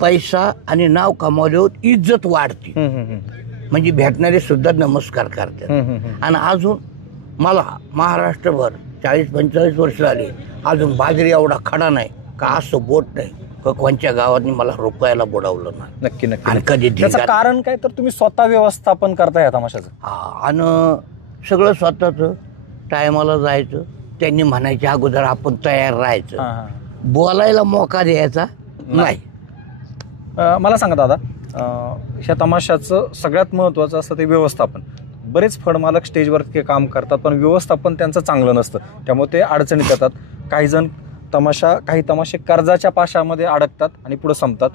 पैसा आणि नाव कमावल्यावर इज्जत वाढते. म्हणजे भेटणारे सुद्धा नमस्कार करतात. आणि अजून मला महाराष्ट्रभर 40-45 वर्ष झाली अजून बाजरी एवढा खडा नाही का असं बोट नाही का कोणत्या गावांनी मला रुपयाला बुडवलं नाही. नक्की आणि कधी त्याचं कारण काय तर तुम्ही स्वतः व्यवस्थापन करताय तमाशाचं. आणि सगळं स्वतःच टायमाला जायचं. त्यांनी म्हणायच्या अगोदर आपण तयार राहायचं. बोलायला मोका द्यायचा नाही. मला सांगा दादा ह्या तमाशाचं सगळ्यात महत्त्वाचं असतं ते व्यवस्थापन. बरेच फडमालक स्टेजवर ते काम करतात पण व्यवस्थापन त्यांचं चांगलं नसतं त्यामुळे ते अडचणीत येतात. काही तमाशे कर्जाच्या पाशामध्ये अडकतात आणि पुढे संपतात.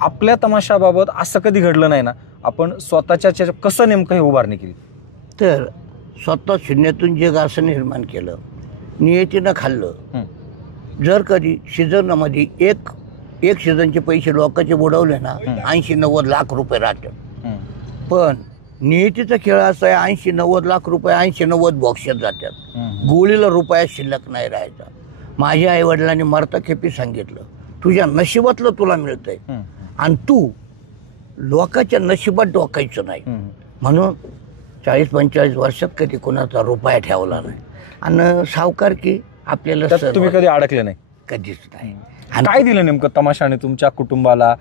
आपल्या तमाशाबाबत असं कधी घडलं नाही ना. आपण स्वतःच्या कसं नेमकं हे उभारणी केली तर स्वतः शून्यातून जग असं निर्माण केलं. नियतीनं खाल्लं. जर कधी सीझनमध्ये एक सीझनचे पैसे लोकांचे बुडवले ना 80-90 लाख रुपये राहतात. पण नियतीचा खेळ असा आहे 80-90 लाख रुपये 80-90 बॉक्सात जातात. गोळीला रुपया शिल्लक नाही राहायचा. माझ्या आई वडिलांनी मरता खेपी सांगितलं तुझ्या नशिबातलं तुला मिळतंय आणि तू लोकांच्या नशिबात डोकायचं नाही. म्हणून 40-45 वर्षात कधी कोणाचा रुपया ठेवला नाही. आणि सावकार की आपल्याला तुम्ही कधी अडकले नाही कधीच नाही. काय दिलं नेमकं तमाशाने तुमच्या कुटुंबाला.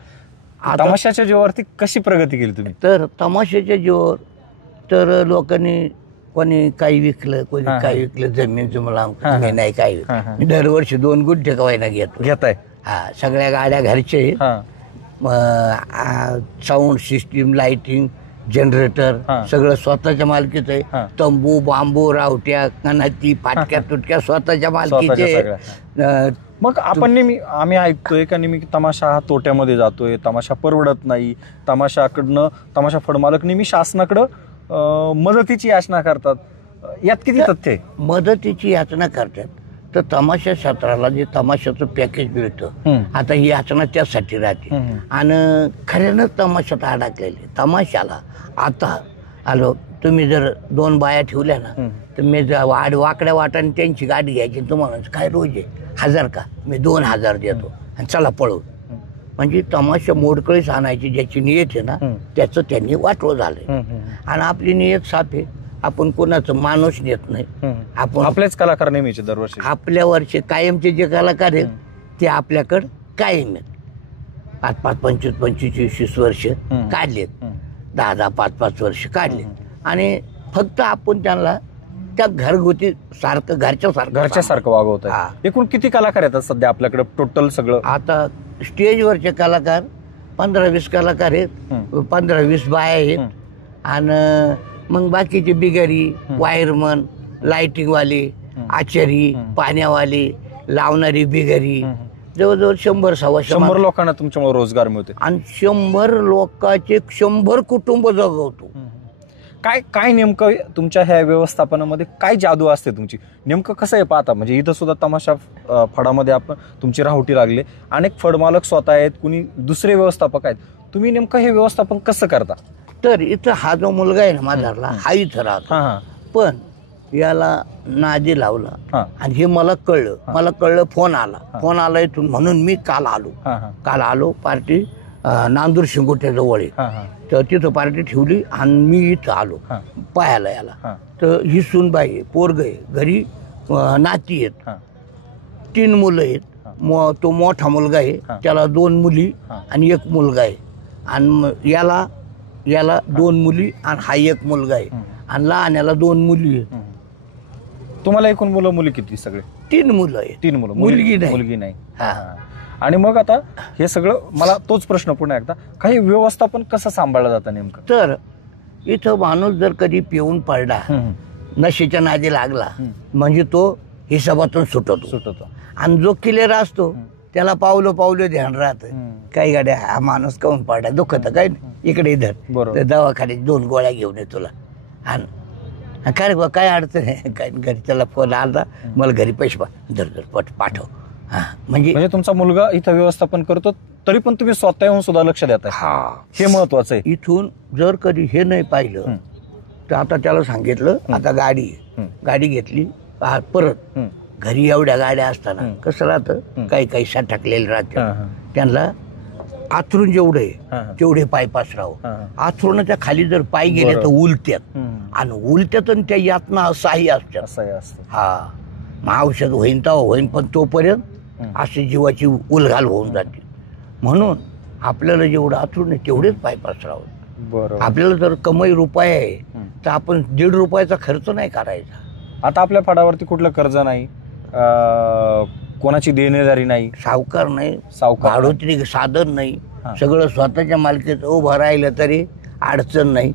तमाशाच्या जीवावरती कशी प्रगती केली तुम्ही. तर तमाशाच्या जीवावर तर लोकांनी कोणी काही विकलं कोणी काही विकलं. जमीन तुम्हाला नाही काही विकलं. दरवर्षी 2 गुंठे कवायना घेताय. सगळ्या गाड्या घरचे. साऊंड सिस्टीम लाइटिंग जनरेटर सगळं स्वतःच्या मालकीचं आहे. तंबू बांबू रावट्या कणाती पाटक्या तुटक्या स्वतःच्या मालकीचे. मग आम्ही ऐकतोय का नेहमी तमाशा हा तोट्यामध्ये जातोय तमाशा परवडत नाही. तमाशा फडमालक नेहमी शासनाकडं मदतीची याचना करतात. यात किती तथ्य आहे. मदतीची याचना करतात तर तमाशा क्षेत्राला जे तमाशाचं पॅकेज मिळतं आता ही याचना त्यासाठी राहते. आणि खऱ्यानंच तमाशात अडकलेले तमाशाला आता आलो. तुम्ही जर 2 बाया ठेवल्या ना तर मी वाकड्या वाटाने त्यांची गाडी घ्यायची. तुम्हाला काय रोज आहे 1000 का मी 2000 देतो आणि चला पळू. म्हणजे तमाशा मोडकळीच आणायची ज्याची नियत आहे ना त्याचं त्यांनी वाटलं झालंय. आणि आपली नियत साफ आहे. आपण कोणाचं माणूस नेत नाही. आपण आपलेच कलाकार नेहमीचे दरवर्षी आपल्यावरचे कायमचे जे कलाकार आहेत ते आपल्याकडं कायम आहेत. 5-25 वर्ष काढलेत. 10-5 वर्ष काढले आणि फक्त आपण त्यांना त्या घरगुती सारखं घरच्यासारखं वागवत आहे. एकूण किती कलाकार येतात सध्या आपल्याकडे टोटल सगळं. आता स्टेजवरचे कलाकार 15-20 कलाकार आहेत. 15-20 बाया आहेत. आणि मग बाकीचे बिगारी वायरमन लाइटिंगवाले आचारी पाण्यावाले लावणारी बिगारी जवळजवळ 100-125 लोकांना तुमच्यामुळे रोजगार मिळते. आणि 100 लोकांचे 100 कुटुंब जगवतो. काय नेमकं तुमच्या ह्या व्यवस्थापनामध्ये काय जादू असते तुमची. नेमकं कसं आहे पाहता म्हणजे इथं सुद्धा तमाशा फडामध्ये आपण तुमची राहुटी लागले. अनेक फडमालक स्वतः आहेत कुणी दुसरे व्यवस्थापक आहेत. तुम्ही नेमकं हे व्यवस्थापन कसं करता. तर इथं हा जो मुलगा आहे ना माझारला हा इथं राहतो. पण याला नादी लावला आणि हे मला कळलं. फोन आला इथून म्हणून मी काल आलो पार्टी नांदूर शिंगोट्या जवळ आहे. तर तिथं पार्टी ठेवली आणि मी इथं आलो हां. पाहायला याला. हां. तर ही सूनबाई आहे, पोरग आहे, घरी नाती आहेत, हां. 3 मुलं आहेत. तो मोठा मुलगा आहे, हां. त्याला 2 मुली हां. आणि 1 मुलगा आहे. आणि याला 2 मुली आणि हा 1 मुलगा आहे. आणि लहान्याला 2 मुली आहेत. तुम्हाला एकूण मुलं मुली किती सगळे? 3 मुलं आहेत. 3 मुलं. मुलगी नाही. मुलगी नाही. हा. आणि मग आता हे सगळं मला तोच प्रश्न पुन्हा एकदा, काही व्यवस्थापन कसं सांभाळलं जातं नेमकं? तर इथं माणूस जर कधी पिऊन पडला, नशेच्या नादी लागला, म्हणजे तो हिशोबातून सुटतो. आणि जो क्लिअर असतो त्याला पावलं ध्यान राहतं. काही गाड्या हा माणूस काऊन पडला, दुखत काय नाही, इकडे इधर तर दवाखान्यात 2 गोळ्या घेऊन ये तुला. आणि काय बा काय अडचण आहे, काय घरी त्याला फोन आला, मला घरी पैसे धर पाठव. हा, म्हणजे तुमचा मुलगा इथं व्यवस्थापन करतो, तरी पण तुम्ही स्वतः येऊन सुद्धा लक्ष देताय. हा, हे महत्वाचं आहे. इथून जर कधी हे नाही पाहिलं तर आता त्याला सांगितलं, आता गाडी घेतली परत. घरी एवढ्या गाड्या असताना कसं राहतं, काही सटकलेले राहतात, त्यांना आथरून जेवढे तेवढे पाय पसरावं. आथरून त्या खाली जर पाय गेले तर उलट्यात, आणि उलट्यात त्या यातना असाही असतात. हा, मग औषध होईन तेव्हा होईन, पण तोपर्यंत अशी जीवाची उलघाल होऊन जाते. म्हणून आपल्याला जेवढं आथरून आहे तेवढेच पाय पसरावं. आपल्याला जर कमाई रुपये आहे तर आपण 1.5 रुपयाचा खर्च नाही करायचा. आता आपल्या फडावरती कुठलं कर्ज नाही, कोणाची देणेदारी नाही, सावकार नाही, सावकार भाडोत्री साधन नाही, सगळं स्वतःच्या मालकीचं उभं राहिलं तरी अडचण नाही.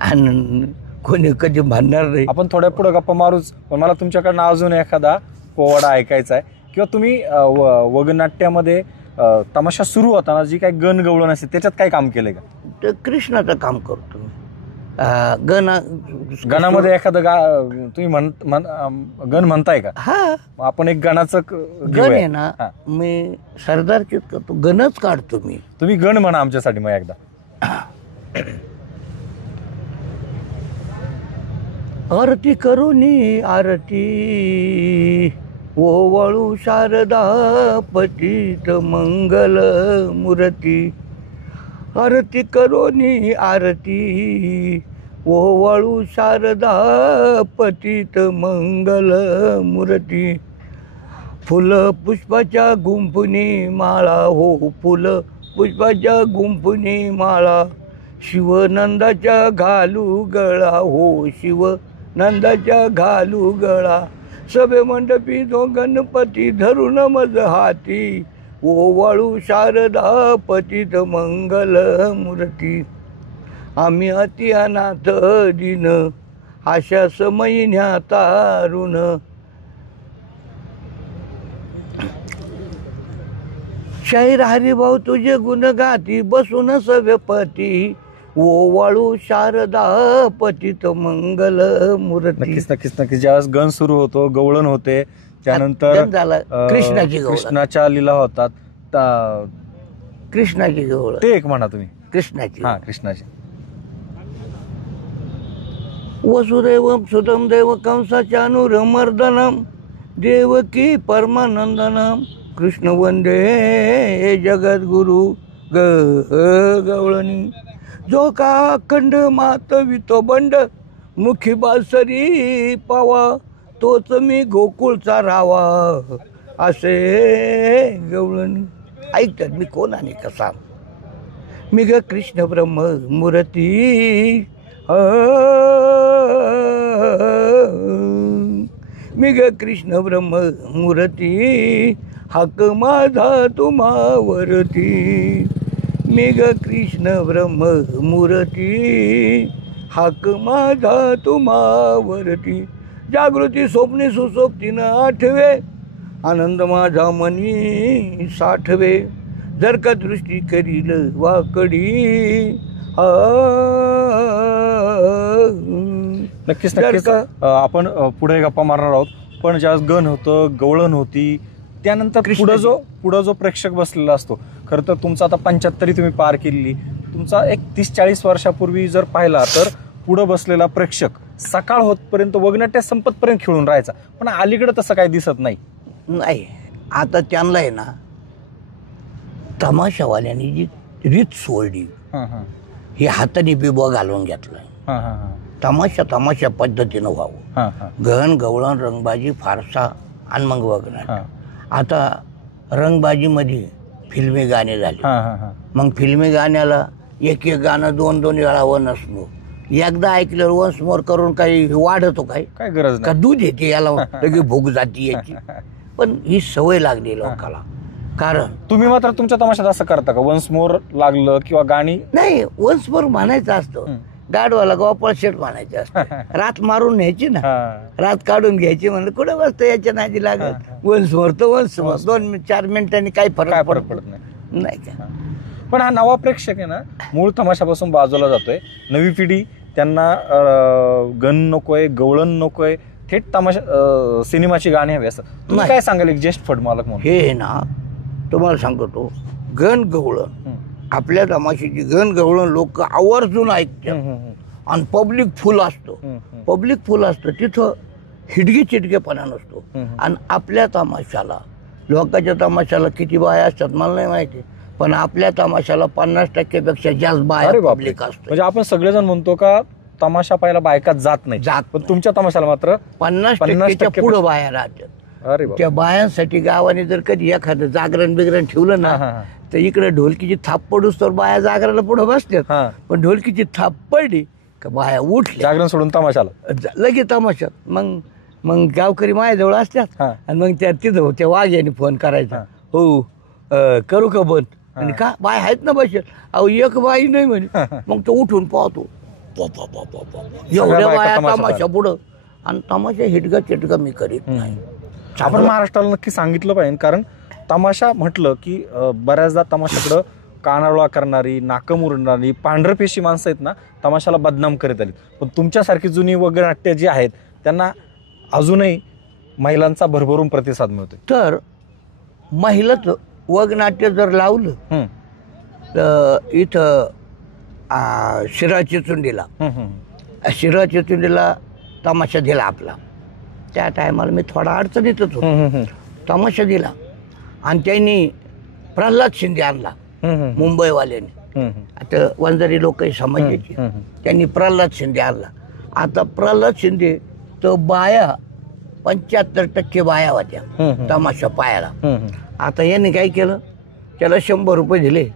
आणि कोणी कधी म्हणणार नाही. आपण थोड्या पुढे गप्पा मारूच, पण मला तुमच्याकडनं अजून एखादा पोवाडा ऐकायचा आहे. किंवा तुम्ही वगनाट्यामध्ये तमाशा सुरू होताना जी काही गण गवळण असते त्याच्यात काय काम केलंय का? तर कृष्णाचं काम करतो. गणामध्ये एखादं तुम्ही गण म्हणताय का? हा, आपण एक गणाचं गण आहे ना, मी सरदारकीच करतो, गणच काढतो मी. तुम्ही गण म्हणा आमच्यासाठी मग एकदा. आरती करुनी आरती ओवाळू शारदा पतित मंगल मूर्ती. आरती करुनी आरती ओवाळू शारदा पतित मंगल मूर्ती. फुल पुष्पाच्या गुंफणी माळा हो, फुल पुष्पाच्या गुंफणी माळा. शिवनंदाच्या घालू गळा हो, शिवनंदाच्या घालू गळा. सभे मंडपी तो गणपती धरून मज हाती. ओवाळू शारदा पतित मंगल मूर्ती. आम्ही अति अनाथ दिन आशा समयिन्या तारुण. शाहीर हरिभाऊ तुझे गुण गाती बसून सव्यपती. ओवाळू शारदा पतित मंगल मूर्ती. नक्कीच ज्यावेळेस गण सुरू होतो, गवळण होते, त्यानंतर कृष्णाच्या लीला होतात. कृष्णाची गवळण ते एक म्हणा तुम्ही. कृष्णाची. हा, कृष्णाची. वसुदेव सुतम देव कंसाचानुरमर्दनम देवकी परमानंदनम. कृष्ण वंदे जगद्गुरु गवळणी. जो का अखंड मातवितो बंड मुखी बासरी पावा. तोच मी गोकुळचा रावा असे गवळणी. ऐकतात मी कोण आणि कसा. मी ग कृष्ण ब्रह्म मूर्ती. मी ग कृष्ण ब्रह्म मूर्ती. हाक माझा तुम्हावरती. मी ग कृष्ण ब्रह्म मूर्ती. हाक माझा तुम्हावरती. जागृती स्वप्नी सुसोप्तीनं आठवे. आनंद माझा मनी साठवे. जर का दृष्टी करील वाकडी. नक्कीच आपण पुढे गप्पा मारणार आहोत. पण ज्यावेळेस गण होतं, गवळण होती, त्यानंतर पुढं जो प्रेक्षक बसलेला असतो. खरं तर तुमचा आता 75 तुम्ही पार केलेली. तुमचा एक 30-40 वर्षापूर्वी जर पाहिला तर पुढं बसलेला प्रेक्षक सकाळ होतपर्यंत वगनाट्य संपतपर्यंत खेळून राहायचा. पण अलीकडे तसं काही दिसत नाही. आता त्यांना आहे ना तमाशावाल्यांनी जी रीत सोडली. हे हाताने बिबो घालून घेतलं. हां हां हां तमाशा पद्धतीनं व्हावं. हां हां गहन गवळण रंगबाजी फारसा आणि मग वगनाट्य. हां आता रंगबाजीमध्ये फिल्मी गाणे झाले. हां हां हां मग फिल्मी गाण्याला एक गाणं 2-2 वेळा वन असलो. एकदा ऐकल्यावर वन्स मोर करून काही वाढतो काय गरज का नाही. दूध येते याला लगे भूक जाती याची. पण ही सवय लागली लोकाला. कारण तुम्ही मात्र तुमच्या तमाशात असं करता का वन्स मोर लागलं किंवा गाणी? नाही, वन्स मोर म्हणायचं असतं. गाडवाला गोपाळ शेठ म्हणायचं असतं. रात मारून न्यायची ना, रात काढून घ्यायची म्हणलं कुठं बसतं याच्या नादी लागत. वन्स मोर तर वन्स मोर 2-4 मिनिटांनी काही फरक पडत नाही का. पण हा नवा प्रेक्षक आहे ना, मूळ तमाशापासून बाजूला जातोय. नवी पिढी त्यांना गण नकोय, गवळण नकोय, थेट तमाशा सिनेमाची गाणी हवी असं. तुम्ही काय सांगाल एक ज्येष्ठ फडमालक म्हणून? हे ना तुम्हाला सांगतो, गण गवळण आपल्या तमाशाची गण गवळण लोक आवर्जून ऐकतात आणि पब्लिक फुल असतं. तिथं हिडगी चिटकेपणा नसतो. आणि आपल्या तमाशाला, लोकांच्या तमाशाला किती बाया असतात मला नाही माहिती, पण आपल्या तमाशाला 50% जास्त बाया पब्लिक असतो. म्हणजे आपण सगळेजण म्हणतो का तमाशा पाहायला बायका जात नाही, पण तुमच्या तमाशाला मात्र 50% पुढे बाया राहतात. अरे त्या बायांसाठी गावाने जर कधी एखादं जागरण बिगरण ठेवलं ना, तर इकडे ढोलकीची थाप पडूस तर बाया जागराला पुढे बसतात. पण ढोलकीची थाप पडली का बाया उठल्या जागरण सोडून तमाशाला लगेच तमाशात. मग गावकरी माझ्याजवळ असतात आणि मग त्या तिथं त्या वाघ्याने फोन करायचा, हो करू का बंद? आणि का बाय आहेत ना बसेल. अहो एक बाई नाही म्हणे. मग तो उठून पाहतो, एवढ्या बाया तमाशा पुढं. आणि तमाशा हिटगा चिटगा मी करीत नाही. आपण महाराष्ट्राला नक्की सांगितलं पाहिजे, कारण तमाशा म्हटलं की बऱ्याचदा तमाशाकडं कानाडोळा करणारी, नाकं मुरणारी, पांढरपेशी माणसं आहेत ना, तमाशाला बदनाम करत आली. पण तुमच्यासारखी जुनी वगनाट्य जी आहेत त्यांना अजूनही महिलांचा भरभरून प्रतिसाद मिळतो. तर महिलाच वगनाट्य जर लावलं तर इथं शिराची चुंडीला तमाशा दिला आपला. त्या टायमाला मी थोडा अडचणीतच होतो. तमाशा दिला आणि त्यांनी प्रल्हाद शिंदे आणला मुंबईवाल्याने. आता वंजारी लोक समाजाची, त्यांनी प्रल्हाद शिंदे आणला. आता प्रल्हाद शिंदे तर बाया 75% बाया होत्या तमाशा पायाला. आता यांनी काय केलं, त्याला 100 रुपये दिले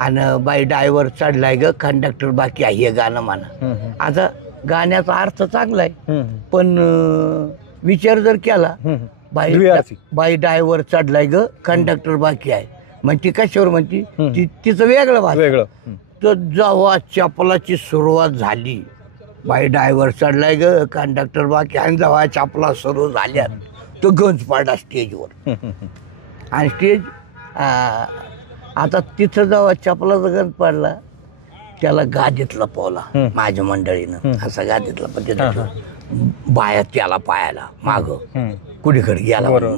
आणि बाई ड्रायव्हर चढलाय ग, कंडक्टर बाकी आहे हे गाणं म्हणा. आता गाण्याचा अर्थ चांगला आहे, पण विचार जर केला, बाई ड्रायव्हर चढलाय ग, कंडक्टर बाकी आहे, मग ती कशावर म्हणती, तिचं वेगळं. तर जेव्हा चपलाची सुरुवात झाली, बाई ड्रायव्हर चढलाय ग, कंडक्टर बाकी आहे, जेव्हा चपला सुरू झाल्या तो गंज पडला स्टेजवर. आणि स्टेज आता तिथं जेव्हा चपलाचा गंज पडला, त्याला गादीतला पावला माझ्या मंडळीनं, असा गादीतला. पण तिथं बाया त्याला पायाला माग कुठेकडे गेला,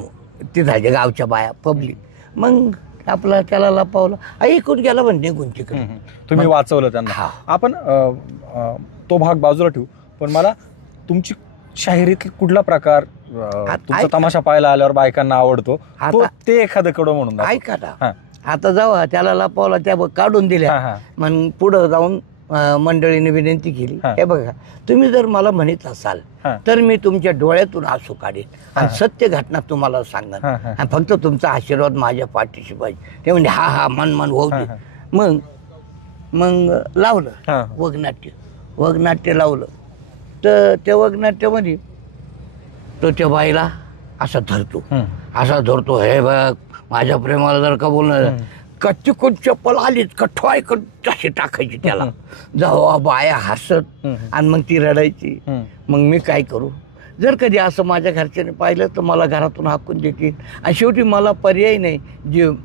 तिथाच्या गावच्या बाया पब्लिक. मग आपला त्याला लपावला, ऐकून गेला पण निघून तिकडे. तुम्ही वाचवलं त्यांना. आपण तो भाग बाजूला ठेवू, पण मला तुमची शाहिरीतला कुठला प्रकार तुमचा तमाशा पाहायला आल्यावर बायकांना आवडतो ते एखादं कडं म्हणून ऐका ना. आता जावा त्याला लपावला, त्या काढून दिल्या. मग पुढं जाऊन मंडळीने विनंती केली, हे बघा तुम्ही जर मला म्हणत असाल तर मी तुमच्या डोळ्यातून आसू काढेन आणि सत्य घटना तुम्हाला सांगेन, आणि फक्त तुमचा आशीर्वाद माझ्या पाठीशी पाहिजे. ते म्हणजे हा मन होऊ दे. मग लावलं वगनाट्य लावलं. तर त्या वगनाट्यामध्ये तो त्या बाईला असा धरतो, हे बघ माझ्या प्रेमाला जर का बोलणार, कच्ची चप्पल आलीच कठवाय तशी टाकायची त्याला. जेव्हा बाया हसत आणि मग ती रडायची. मग मी काय करू, जर कधी असं माझ्या घरच्याने पाहिलं तर मला घरातून हाकून देतील. आणि शेवटी मला पर्याय नाही,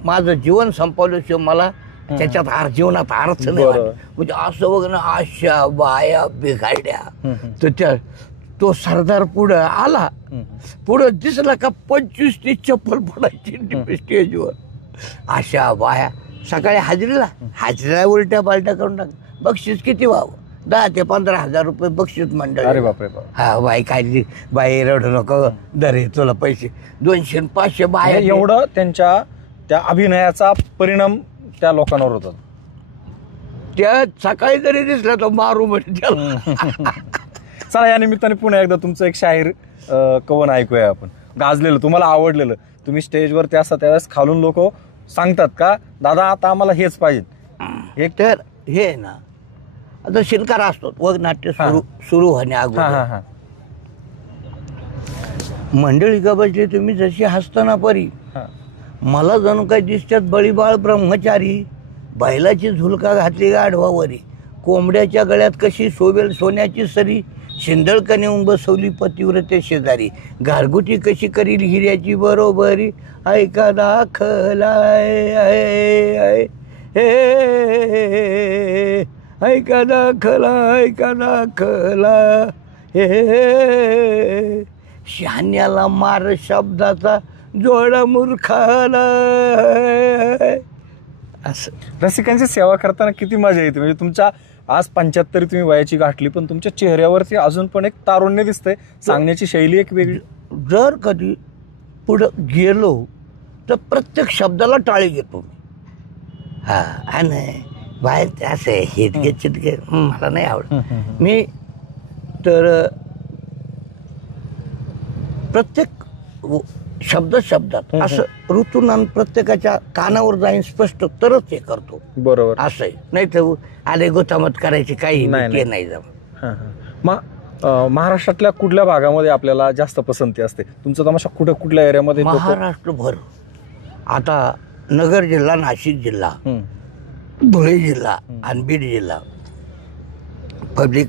माझं जीवन संपवल्याशिवाय मला त्याच्यात जीवनात अर्थ नाही. म्हणजे असं बघ ना, अशा बाया बिघाड्या. तर तो सरदार पुढं आला, पुढं दिसला का 25-30 चप्पल पडायची स्टेजवर. अशा बाया सकाळी हाजरीला उलट्या पालट्या करून टाक. बक्षीस किती व्हावं, 10,000 ते 15,000 रुपये बक्षीस मंडळ. अरे बापरे. हा बाई काय, बाई रडू नको, दरे तुला पैसे 200-500 बाया. एवढं त्यांच्या त्या अभिनयाचा परिणाम त्या लोकांवर होता. त्या सकाळी जरी दिसला तर मारू म्हणजे त्याला. चला या निमित्ताने पुन्हा एकदा तुमचं एक शाहीर कवन ऐकूया आपण. गाजलेलं, तुम्हाला आवडलेलं, तुम्ही स्टेजवरती असता त्यावेळेस खालून लोक सांगतात का दादा आता आम्हाला हेच पाहिजे. एक तर हे आहे ना, आता शिल्कार असतो वगनाट्य सुरू होण्याअगोदर मंडळी का बसली तुम्ही जशी हसताना परी, मला जणू काही दिसतात बळीबाळ ब्रह्मचारी, बैलाची झुलका घातली गाढवावरी, कोंबड्याच्या गळ्यात कशी शोभेल सोन्याची सरी, शिंदळका नेऊन बसवली पतिव्रते शेजारी, गारगुटी कशी करील हिऱ्याची बरोबरी, ऐका दाखलाय ऐका दाखला हे शहाण्याला मार शब्दाचा जोडा मूर्खाला. असं रसिकांची सेवा करताना किती मजा येते. म्हणजे तुमच्या आज 75 तुम्ही वयाची गाठली, पण तुमच्या चेहऱ्यावरती अजून पण एक तारुण्य दिसतंय, सांगण्याची शैली एक वेगळी. जर कधी पुढं गेलो तर प्रत्येक शब्दाला टाळी घेतो मी. हा आणि बाहेर असं हे चिटके मला नाही आवडत. मी तर प्रत्येक शब्दात असं ऋतून प्रत्येकाच्या कानावर जाईन स्पष्ट तरच हे करतो. बरोबर असं आहे, नाही तर आले गोतामत करायची काही नाही जाऊ. मग महाराष्ट्रातल्या कुठल्या भागामध्ये आपल्याला जास्त पसंती असते तुमचा तमाशा? कुठल्या एरियामध्ये? महाराष्ट्रभर. आता नगर जिल्हा, नाशिक जिल्हा, धुळे जिल्हा आणि बीड जिल्हा पब्लिक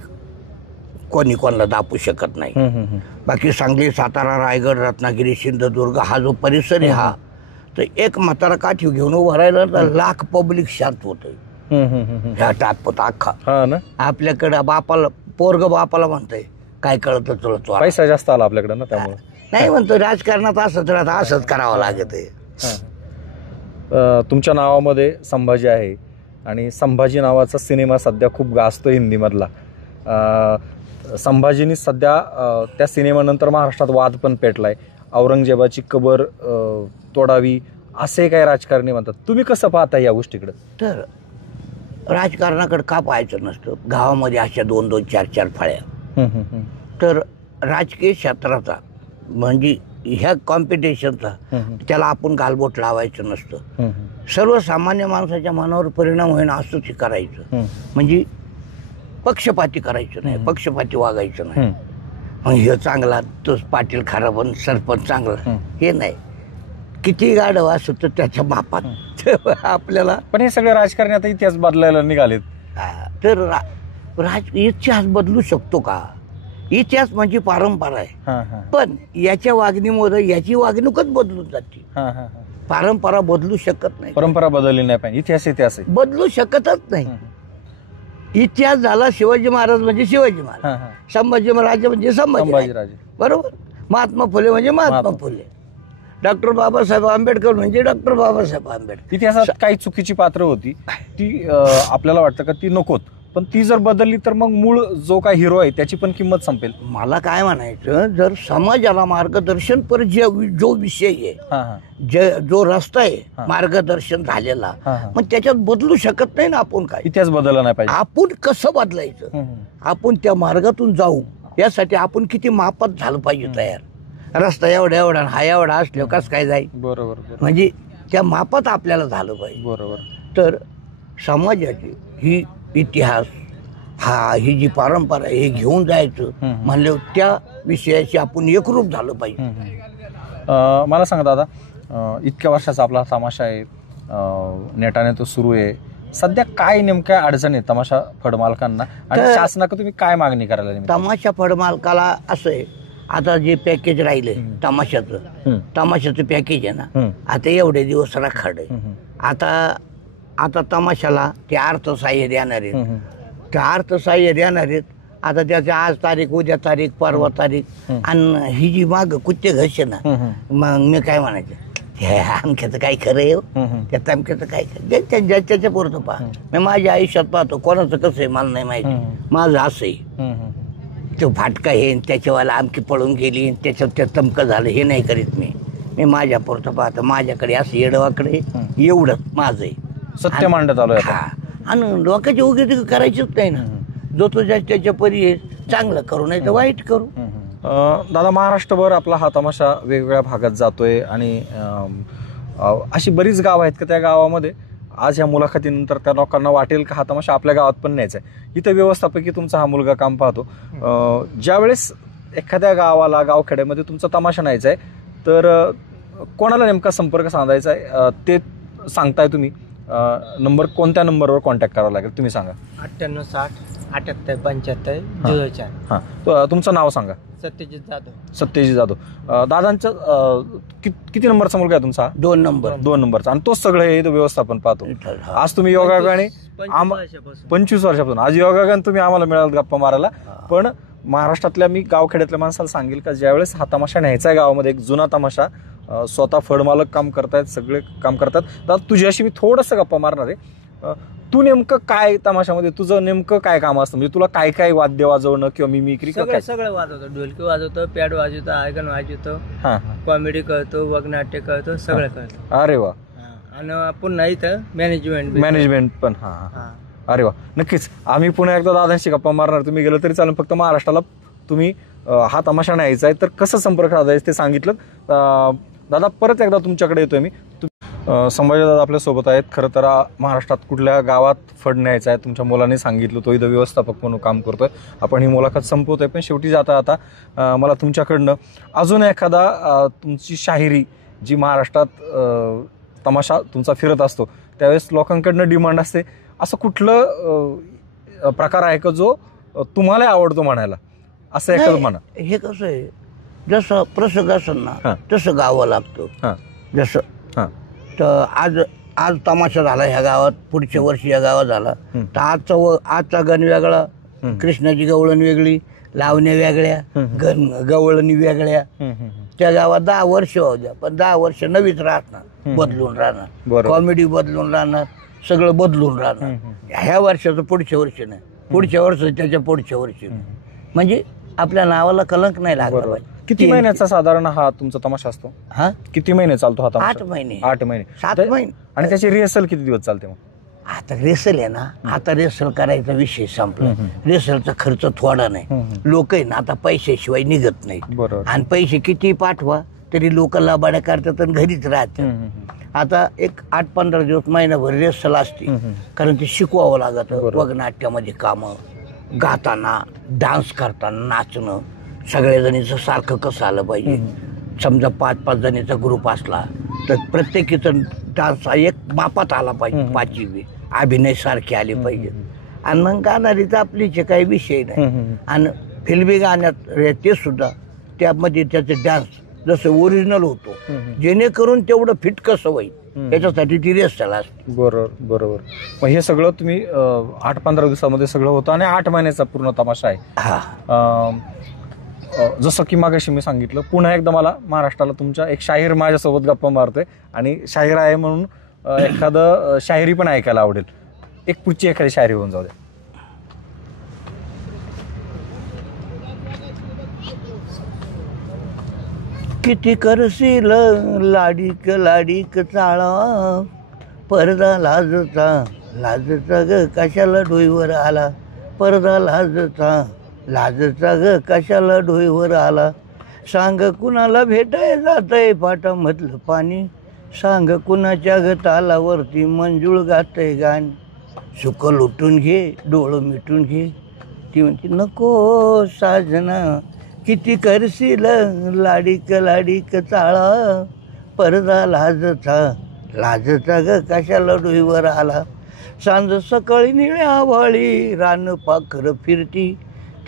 कोणी कोणाला दापू शकत नाही. बाकी सांगली, सातारा, रायगड, रत्नागिरी, सिंधुदुर्ग हा जो परिसर आहे हा, तर एक म्हातारा काठी घेऊन उभं राहिलं तर लाख पब्लिक शांत होत ह्या टापत अख्खा. आपल्याकडं बापाला पोरग बापाला म्हणतंय काय कळतं तुला, तो पैसा जास्त आला आपल्याकडे ना, त्यामुळे नाही म्हणतो राजकारणात असंच राहतं, असंच करावं लागत आहे. तुमच्या नावामध्ये संभाजी आहे आणि संभाजी नावाचा सिनेमा सध्या खूप गाजतो हिंदीमधला. संभाजीनी सध्या त्या सिनेमानंतर महाराष्ट्रात वाद पण पेटलाय, औरंगजेबाची कबर तोडावी असे काही राजकारणी म्हणतात. तुम्ही कसं पाहता या गोष्टीकडे? तर राजकारणाकडे का पाहायचं नसतं, गावामध्ये अशा 2-2, 4-4 फळ्या. तर राजकीय क्षेत्राचा म्हणजे ह्या कॉम्पिटिशनचा त्याला आपण गालबोट लावायचं नसतं. सर्वसामान्य माणसाच्या मनावर परिणाम होईन असंच करायचं. म्हणजे पक्षपाती करायचं नाही, पक्षपाती वागायचं नाही. मग हे चांगला तोच पाटील खराब आणि सरपंच चांगला हे नाही. किती गाढव असं तर त्याच्या मापात आपल्याला. पण हे सगळे राजकारणी आता इतिहास बदलायला निघालेत. तर इतिहास बदलू शकतो का? इतिहास म्हणजे परंपरा आहे, पण याच्या वागणीमुळे याची वागणूकच बदलून जाते. परंपरा बदलू शकत नाही. परंपरा बदलली नाही पाहिजे, इतिहास बदलू शकतच नाही. इतिहास झाला शिवाजी महाराज म्हणजे शिवाजी महाराज, संभाजी महाराज म्हणजे संभाजीराजे, बरोबर. महात्मा फुले म्हणजे महात्मा फुले, डॉक्टर बाबासाहेब आंबेडकर म्हणजे डॉक्टर बाबासाहेब आंबेडकर. इतिहासात काही चुकीची पात्र होती ती आपल्याला वाटतं का ती नकोत, पण ती जर बदलली तर मग मूळ जो काय हिरो आहे त्याची पण किंमत संपेल. मला काय म्हणायचं, जर समाजाला मार्गदर्शन पर जो विषय आहे, जो रस्ता आहे मार्गदर्शन झालेला, मग त्याच्यात बदलू शकत नाही ना आपण. काय इतिहास बदलला नाही पाहिजे, आपण कसं बदलायचं, आपण त्या मार्गातून जाऊ यासाठी आपण किती मापात झालं पाहिजे तयार. रस्ता एवढा हा एवढा असल्यावर कसं काय जाईल, बरोबर. म्हणजे त्या मापात आपल्याला झालं पाहिजे, बरोबर. तर समाजाची ही इतिहास ही जी परंपरा हे घेऊन जायचं म्हणलं त्या विषयाशी आपण एकरूप झालं पाहिजे. मला सांगा दादा, इतक्या वर्षाचा आपला तमाशा आहे, नेटाने तो सुरू आहे, सध्या काय नेमक्या अडचण आहे तमाशा फडमालकांना आणि शासनाकडे तुम्ही काय मागणी करायला? तमाशा फडमालकाला असं आहे, आता जे पॅकेज राहिले तमाशाचं पॅकेज आहे ना, आता एवढे दिवस राखाड आहे. आता तमाशाला ते अर्थसहाय्य देणार आहेत, ते अर्थसहाय्य देणार आहेत. आता त्याची आज तारीख, उद्या तारीख, परवा तारीख, आणि ही जी माग कुत्ते घसे ना, मग मी काय म्हणायचं, हे आमच्याचं काय खरं आहे, त्या तमक्याचं काय खरं, त्याच्या पुरतं पहा. मी माझ्या आयुष्यात पाहतो कोणाचं कसं आहे मला नाही माहिती, माझं असं आहे. तो फाटका हे त्याच्यावाला आमकी पळून गेली, त्याच्यात ते तमकं झालं, हे नाही करीत मी माझ्या पुरतं पाहतो. माझ्याकडे असं येडवाकडे एवढंच माझं आहे, सत्य मांडत आलोय. आणि लोकांची उगी करायचीच नाही ना. जो तो त्याच्या परी आहे, चांगलं करू नाही तर वाईट करू. दादा, महाराष्ट्रभर आपला हा तमाशा वेगवेगळ्या भागात जातोय आणि अशी बरीच गावं आहेत की त्या गावामध्ये आज ह्या मुलाखतीनंतर त्या लोकांना वाटेल का हा तमाशा आपल्या गावात पण न्यायचा आहे. इथं व्यवस्थापकी तुमचा हा मुलगा काम पाहतो. ज्यावेळेस एखाद्या गावाला गावखेड्यामध्ये तुमचा तमाशा न्यायचा आहे तर कोणाला नेमका संपर्क साधायचा आहे ते सांगताय तुम्ही. नंबर कोणत्या नंबरवर कॉन्टॅक्ट करावा लागेल तुम्ही सांगा. 9860 78 75 04. हां, तुमचं नाव सांगा. सत्यजित जाधव. सत्यजित जाधव. दादांचा किती नंबरचा मुलगा आहे तुमचा? 2 नंबर. 2 नंबरचा. आणि तोच सगळं हे व्यवस्थापन पाहतो. आज तुम्ही योगायोगाने 25 वर्षापासून आज योगायोगाने तुम्ही आम्हाला मिळाल गप्पा मारायला. पण महाराष्ट्रातल्या मी गावखेड्यातल्या माणसाला सांगेल का ज्यावेळेस हा तमाशा न्यायचा आहे गावामध्ये, एक जुना तमाशा, स्वतः फळमालक काम करतायत, सगळे काम करतात. दादा, तुझ्याशी मी थोडंसं गप्पा मारणार आहे. तू नेमकं काय तमाशामध्ये तुझं नेमकं काय काम असतं? म्हणजे तुला काय काय वाद्य वाजवणं किंवा मिमिक्री सगळं वाजवतो. ढोलकी वाजवतो, पॅड वाजवतो, आयगन वाजवतो, कॉमेडी करतो, वगनाट्य करतो, सगळं करतो. अरे वा. आणि पुन्हा इथं मॅनेजमेंट पण. हा. अरे वा. नक्कीच आम्ही पुन्हा एकदा दादांशी गप्पा मारणार. तुम्ही गेलं तरी चालेल, फक्त महाराष्ट्राला तुम्ही हा तमाशा न्यायचा आहे तर कसं संपर्क साधायचं ते सांगितलं. दादा, परत एकदा तुमच्याकडे येतोय मी. संभाजी दादा आपल्या सोबत आहेत. खरं तर महाराष्ट्रात कुठल्या गावात फड न्यायचा आहे तुमच्या मुलांनी सांगितलं. तो इथं व्यवस्थापक म्हणून काम करतोय. आपण ही मुलाखत संपवतोय, पण शेवटी जाता आता मला तुमच्याकडनं अजून एखादा तुमची शाहिरी जी महाराष्ट्रात तमाशा तुमचा फिरत असतो त्यावेळेस लोकांकडनं डिमांड असते, असं कुठलं प्रकार आहे का जो तुम्हाला आवडतो म्हणायला, असं एखादं म्हणा. हे कसं आहे, जसं प्रसंग असेल ना तसं गावं लागतं. जसं तर आज तमाशा झाला ह्या गावात, पुढच्या वर्षी या गावात झाला तर आजचा गण वेगळा, कृष्णाची गवळण वेगळी, लावण्या वेगळ्या, गवळणी वेगळ्या. त्या गावात 10 वर्ष होऊ द्या, पण 10 वर्ष नवीच राहणार, बदलून राहणार, कॉमेडी बदलून राहणार, सगळं बदलून राहणार. ह्या वर्षाचं पुढच्या वर्षी नाही, पुढच्या वर्षी त्याच्या पुढच्या वर्षी. म्हणजे आपल्या नावाला कलंक नाही लागला पाहिजे. किती महिन्याचा साधारण हा तुमचा तमाशा असतो? किती महिने चालतो हा तमाशा? 8 महिने. 8 महिने, 7 महिने. आणि त्याची रिहर्सल किती दिवस चालते मग? आता रेसल आहे ना, आता रेसल करायचा विषय संपला. रेसलचा खर्च थोडा नाही. लोक आहे ना आता पैशाशिवाय निघत नाही. आणि पैसे किती पाठवा तरी लोक लाबाड्या करतात आणि घरीच राहतात. आता एक 8-15 दिवस, महिनाभर रेसल असते, कारण ते शिकवावं लागतं. वगनाट्यामध्ये कामं, गाताना, डान्स करताना, नाचणं, सगळ्या जणीचं सारखं कसं आलं पाहिजे. समजा 5-5 जणीचा ग्रुप असला तर प्रत्येकीचं डान्स एक मापात आला पाहिजे, 5 अभिनय सारखे आले पाहिजे. आणि मग गाणारी तर आपलीचे काही विषय नाही. आणि फिल्मी गाण्यात ते सुद्धा त्यामध्ये त्याचे डान्स जसं ओरिजिनल होतो, जेणेकरून तेवढं फिट कसं होईल त्याच्यासाठी ती रेसल असते. बरोबर. मग हे सगळं तुम्ही 8-15 दिवसामध्ये सगळं होतं आणि 8 महिन्याचा पूर्ण तमाशा आहे. जसं की मागाशी मी सांगितलं, पुन्हा एकदा मला महाराष्ट्राला तुमच्या एक शाहीर माझ्यासोबत गप्पा मारतोय आणि शाहीर आहे म्हणून एखादं शायरी पण ऐकायला आवडेल. एक पुढची एखादी शायरी होऊन जाऊ द्या. किती करशील लाडीक लाडीक चाळा, पडदा लाजचा ग कशाला डोईवर आला, पडदा लाजचा ग कशाला डोईवर आला. सांग कुणाला भेटाय जातय पाटामधलं पाणी, सांग कुणाच्या ग तालावरती मंजूळ गातय गाणी. सुख लुटून घे, डोळं मिटून घे. ती म्हणते नको साजना, किती करशील लाडीक लाडीक चाळा, पडदा लाजचा ग कशाला डोईवर आला. सांज सकाळी निळ्या वाळी रान पाखर फिरती,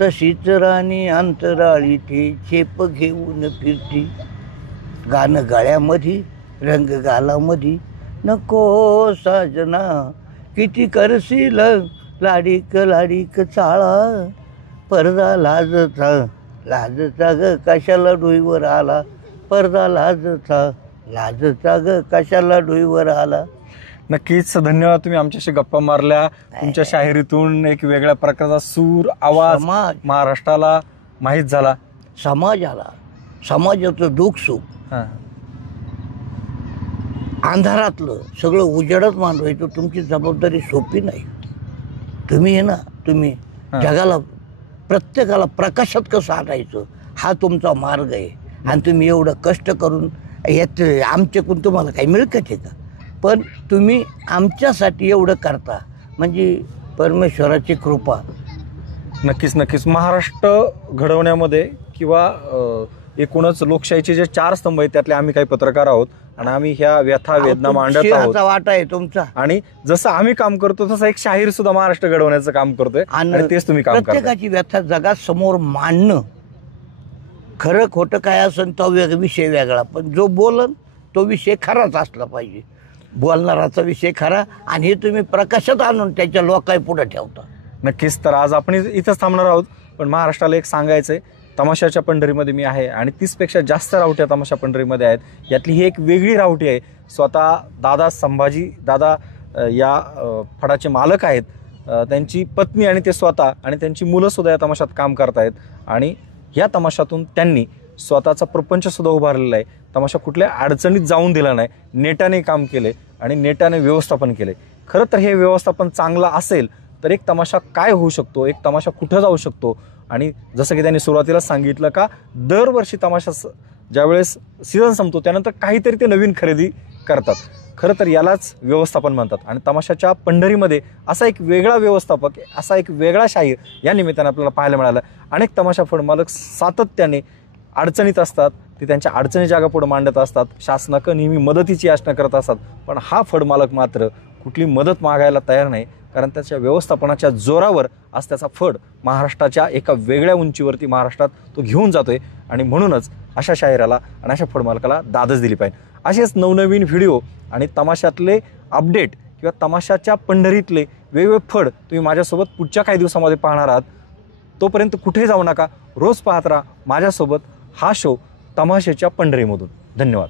तशीच राणी अंतराळी ती चेप घेऊन फिरती. गाणं गळ्यामध्ये, रंग गालामध्ये, नको साजना, किती करशील लाडीक लाडीक चाळा, पडदा लाजचा ग कशाला डोईवर आला, पडदा लाजचा ग कशाला डोईवर आला. नक्कीच धन्यवाद. तुम्ही आमच्याशी गप्पा मारल्या. तुमच्या शाहिरीतून एक वेगळ्या प्रकारचा सूर, आवाज महाराष्ट्राला माहीत झाला. समाजाचं दुःख सुख, अंधारातलं सगळं उजेडच मांडवायचं तुमची जबाबदारी सोपी नाही. तुम्ही आहे ना, तुम्ही जगाला प्रत्येकाला प्रकाशात कसं आणायचं हा तुमचा मार्ग आहे. आणि तुम्ही एवढं कष्ट करून यात आमच्याकडून तुम्हाला काही मिळकत आहे का? पण तुम्ही आमच्यासाठी एवढं करता म्हणजे परमेश्वराची कृपा. नक्कीच नक्कीच. महाराष्ट्र घडवण्यामध्ये किंवा एकूणच लोकशाहीचे जे 4 स्तंभ आहेत त्यातले आम्ही काही पत्रकार आहोत आणि आम्ही ह्या व्यथा वेदना मांडत आहोत. वाटा आहे तुमचा. आणि जसं आम्ही काम करतो तसं एक शाहीर सुद्धा महाराष्ट्र घडवण्याचं काम करतोय आणि तेच तुम्ही काम करता. प्रत्येकाची व्यथा जगासमोर मांडणं, खरं खोटं काय असेल तो विषय वेगळा, पण जो बोलन तो विषय खराच असला पाहिजे. बोलणाराचा विषय खरा आणि हे तुम्ही प्रकाशात आणून त्याच्या लोकांपुढे पुढे ठेवता. नक्कीच. तर आज आपण इथंच थांबणार आहोत, पण महाराष्ट्राला एक सांगायचंय, तमाशाच्या पंढरीमध्ये मी आहे आणि 30पेक्षा जास्त रावट्या तमाशा पंढरीमध्ये आहेत. यातली ही एक वेगळी रावटी आहे. स्वतः दादा संभाजी दादा या फडाचे मालक आहेत. त्यांची पत्नी आणि ते स्वतः आणि त्यांची मुलं सुद्धा या तमाशात काम करतायत आणि या तमाशातून त्यांनी स्वतःचा प्रपंच सुद्धा उभारलेला आहे. तमाशा कुठल्या अडचणीत जाऊन दिला नाही, नेटाने काम केले आणि नेटाने व्यवस्थापन केले. खरं तर हे व्यवस्थापन चांगलं असेल तर एक तमाशा काय होऊ शकतो, एक तमाशा कुठं जाऊ शकतो. आणि जसं की त्यांनी सुरुवातीला सांगितलं का दरवर्षी तमाशा ज्यावेळेस सीझन संपतो त्यानंतर काहीतरी ते नवीन खरेदी करतात. खरं तर यालाच व्यवस्थापन म्हणतात. आणि तमाशाच्या पंढरीमध्ये असा एक वेगळा व्यवस्थापक, असा एक वेगळा शाहीर या निमित्ताने आपल्याला पाहायला मिळाला. अनेक तमाशा फड मालक सातत्याने अडचणीत असतात, ते त्यांच्या अडचणी जागा पुढे मांडत असतात, शासनाकडे नेहमी मदतीची याचना करत असतात. पण हा फड मालक मात्र कुठली मदत मागायला तयार नाही, कारण त्याच्या व्यवस्थापनाच्या जोरावर आज त्याचा फड महाराष्ट्राच्या एका वेगळ्या उंचीवरती महाराष्ट्रात तो घेऊन जातोय. आणि म्हणूनच अशा शाहिराला आणि अशा फड मालकाला दादच दिली पाहिजे. असेच नवनवीन व्हिडिओ आणि तमाशातले अपडेट किंवा तमाशाच्या पंढरीतले वेगवेगळे फड तुम्ही माझ्यासोबत पुढच्या काही दिवसामध्ये पाहणार आहात. तोपर्यंत कुठेही जाऊ नका, रोज पाहत राहा माझ्यासोबत हा शो तमाशाच्या पंढरीमधून. धन्यवाद.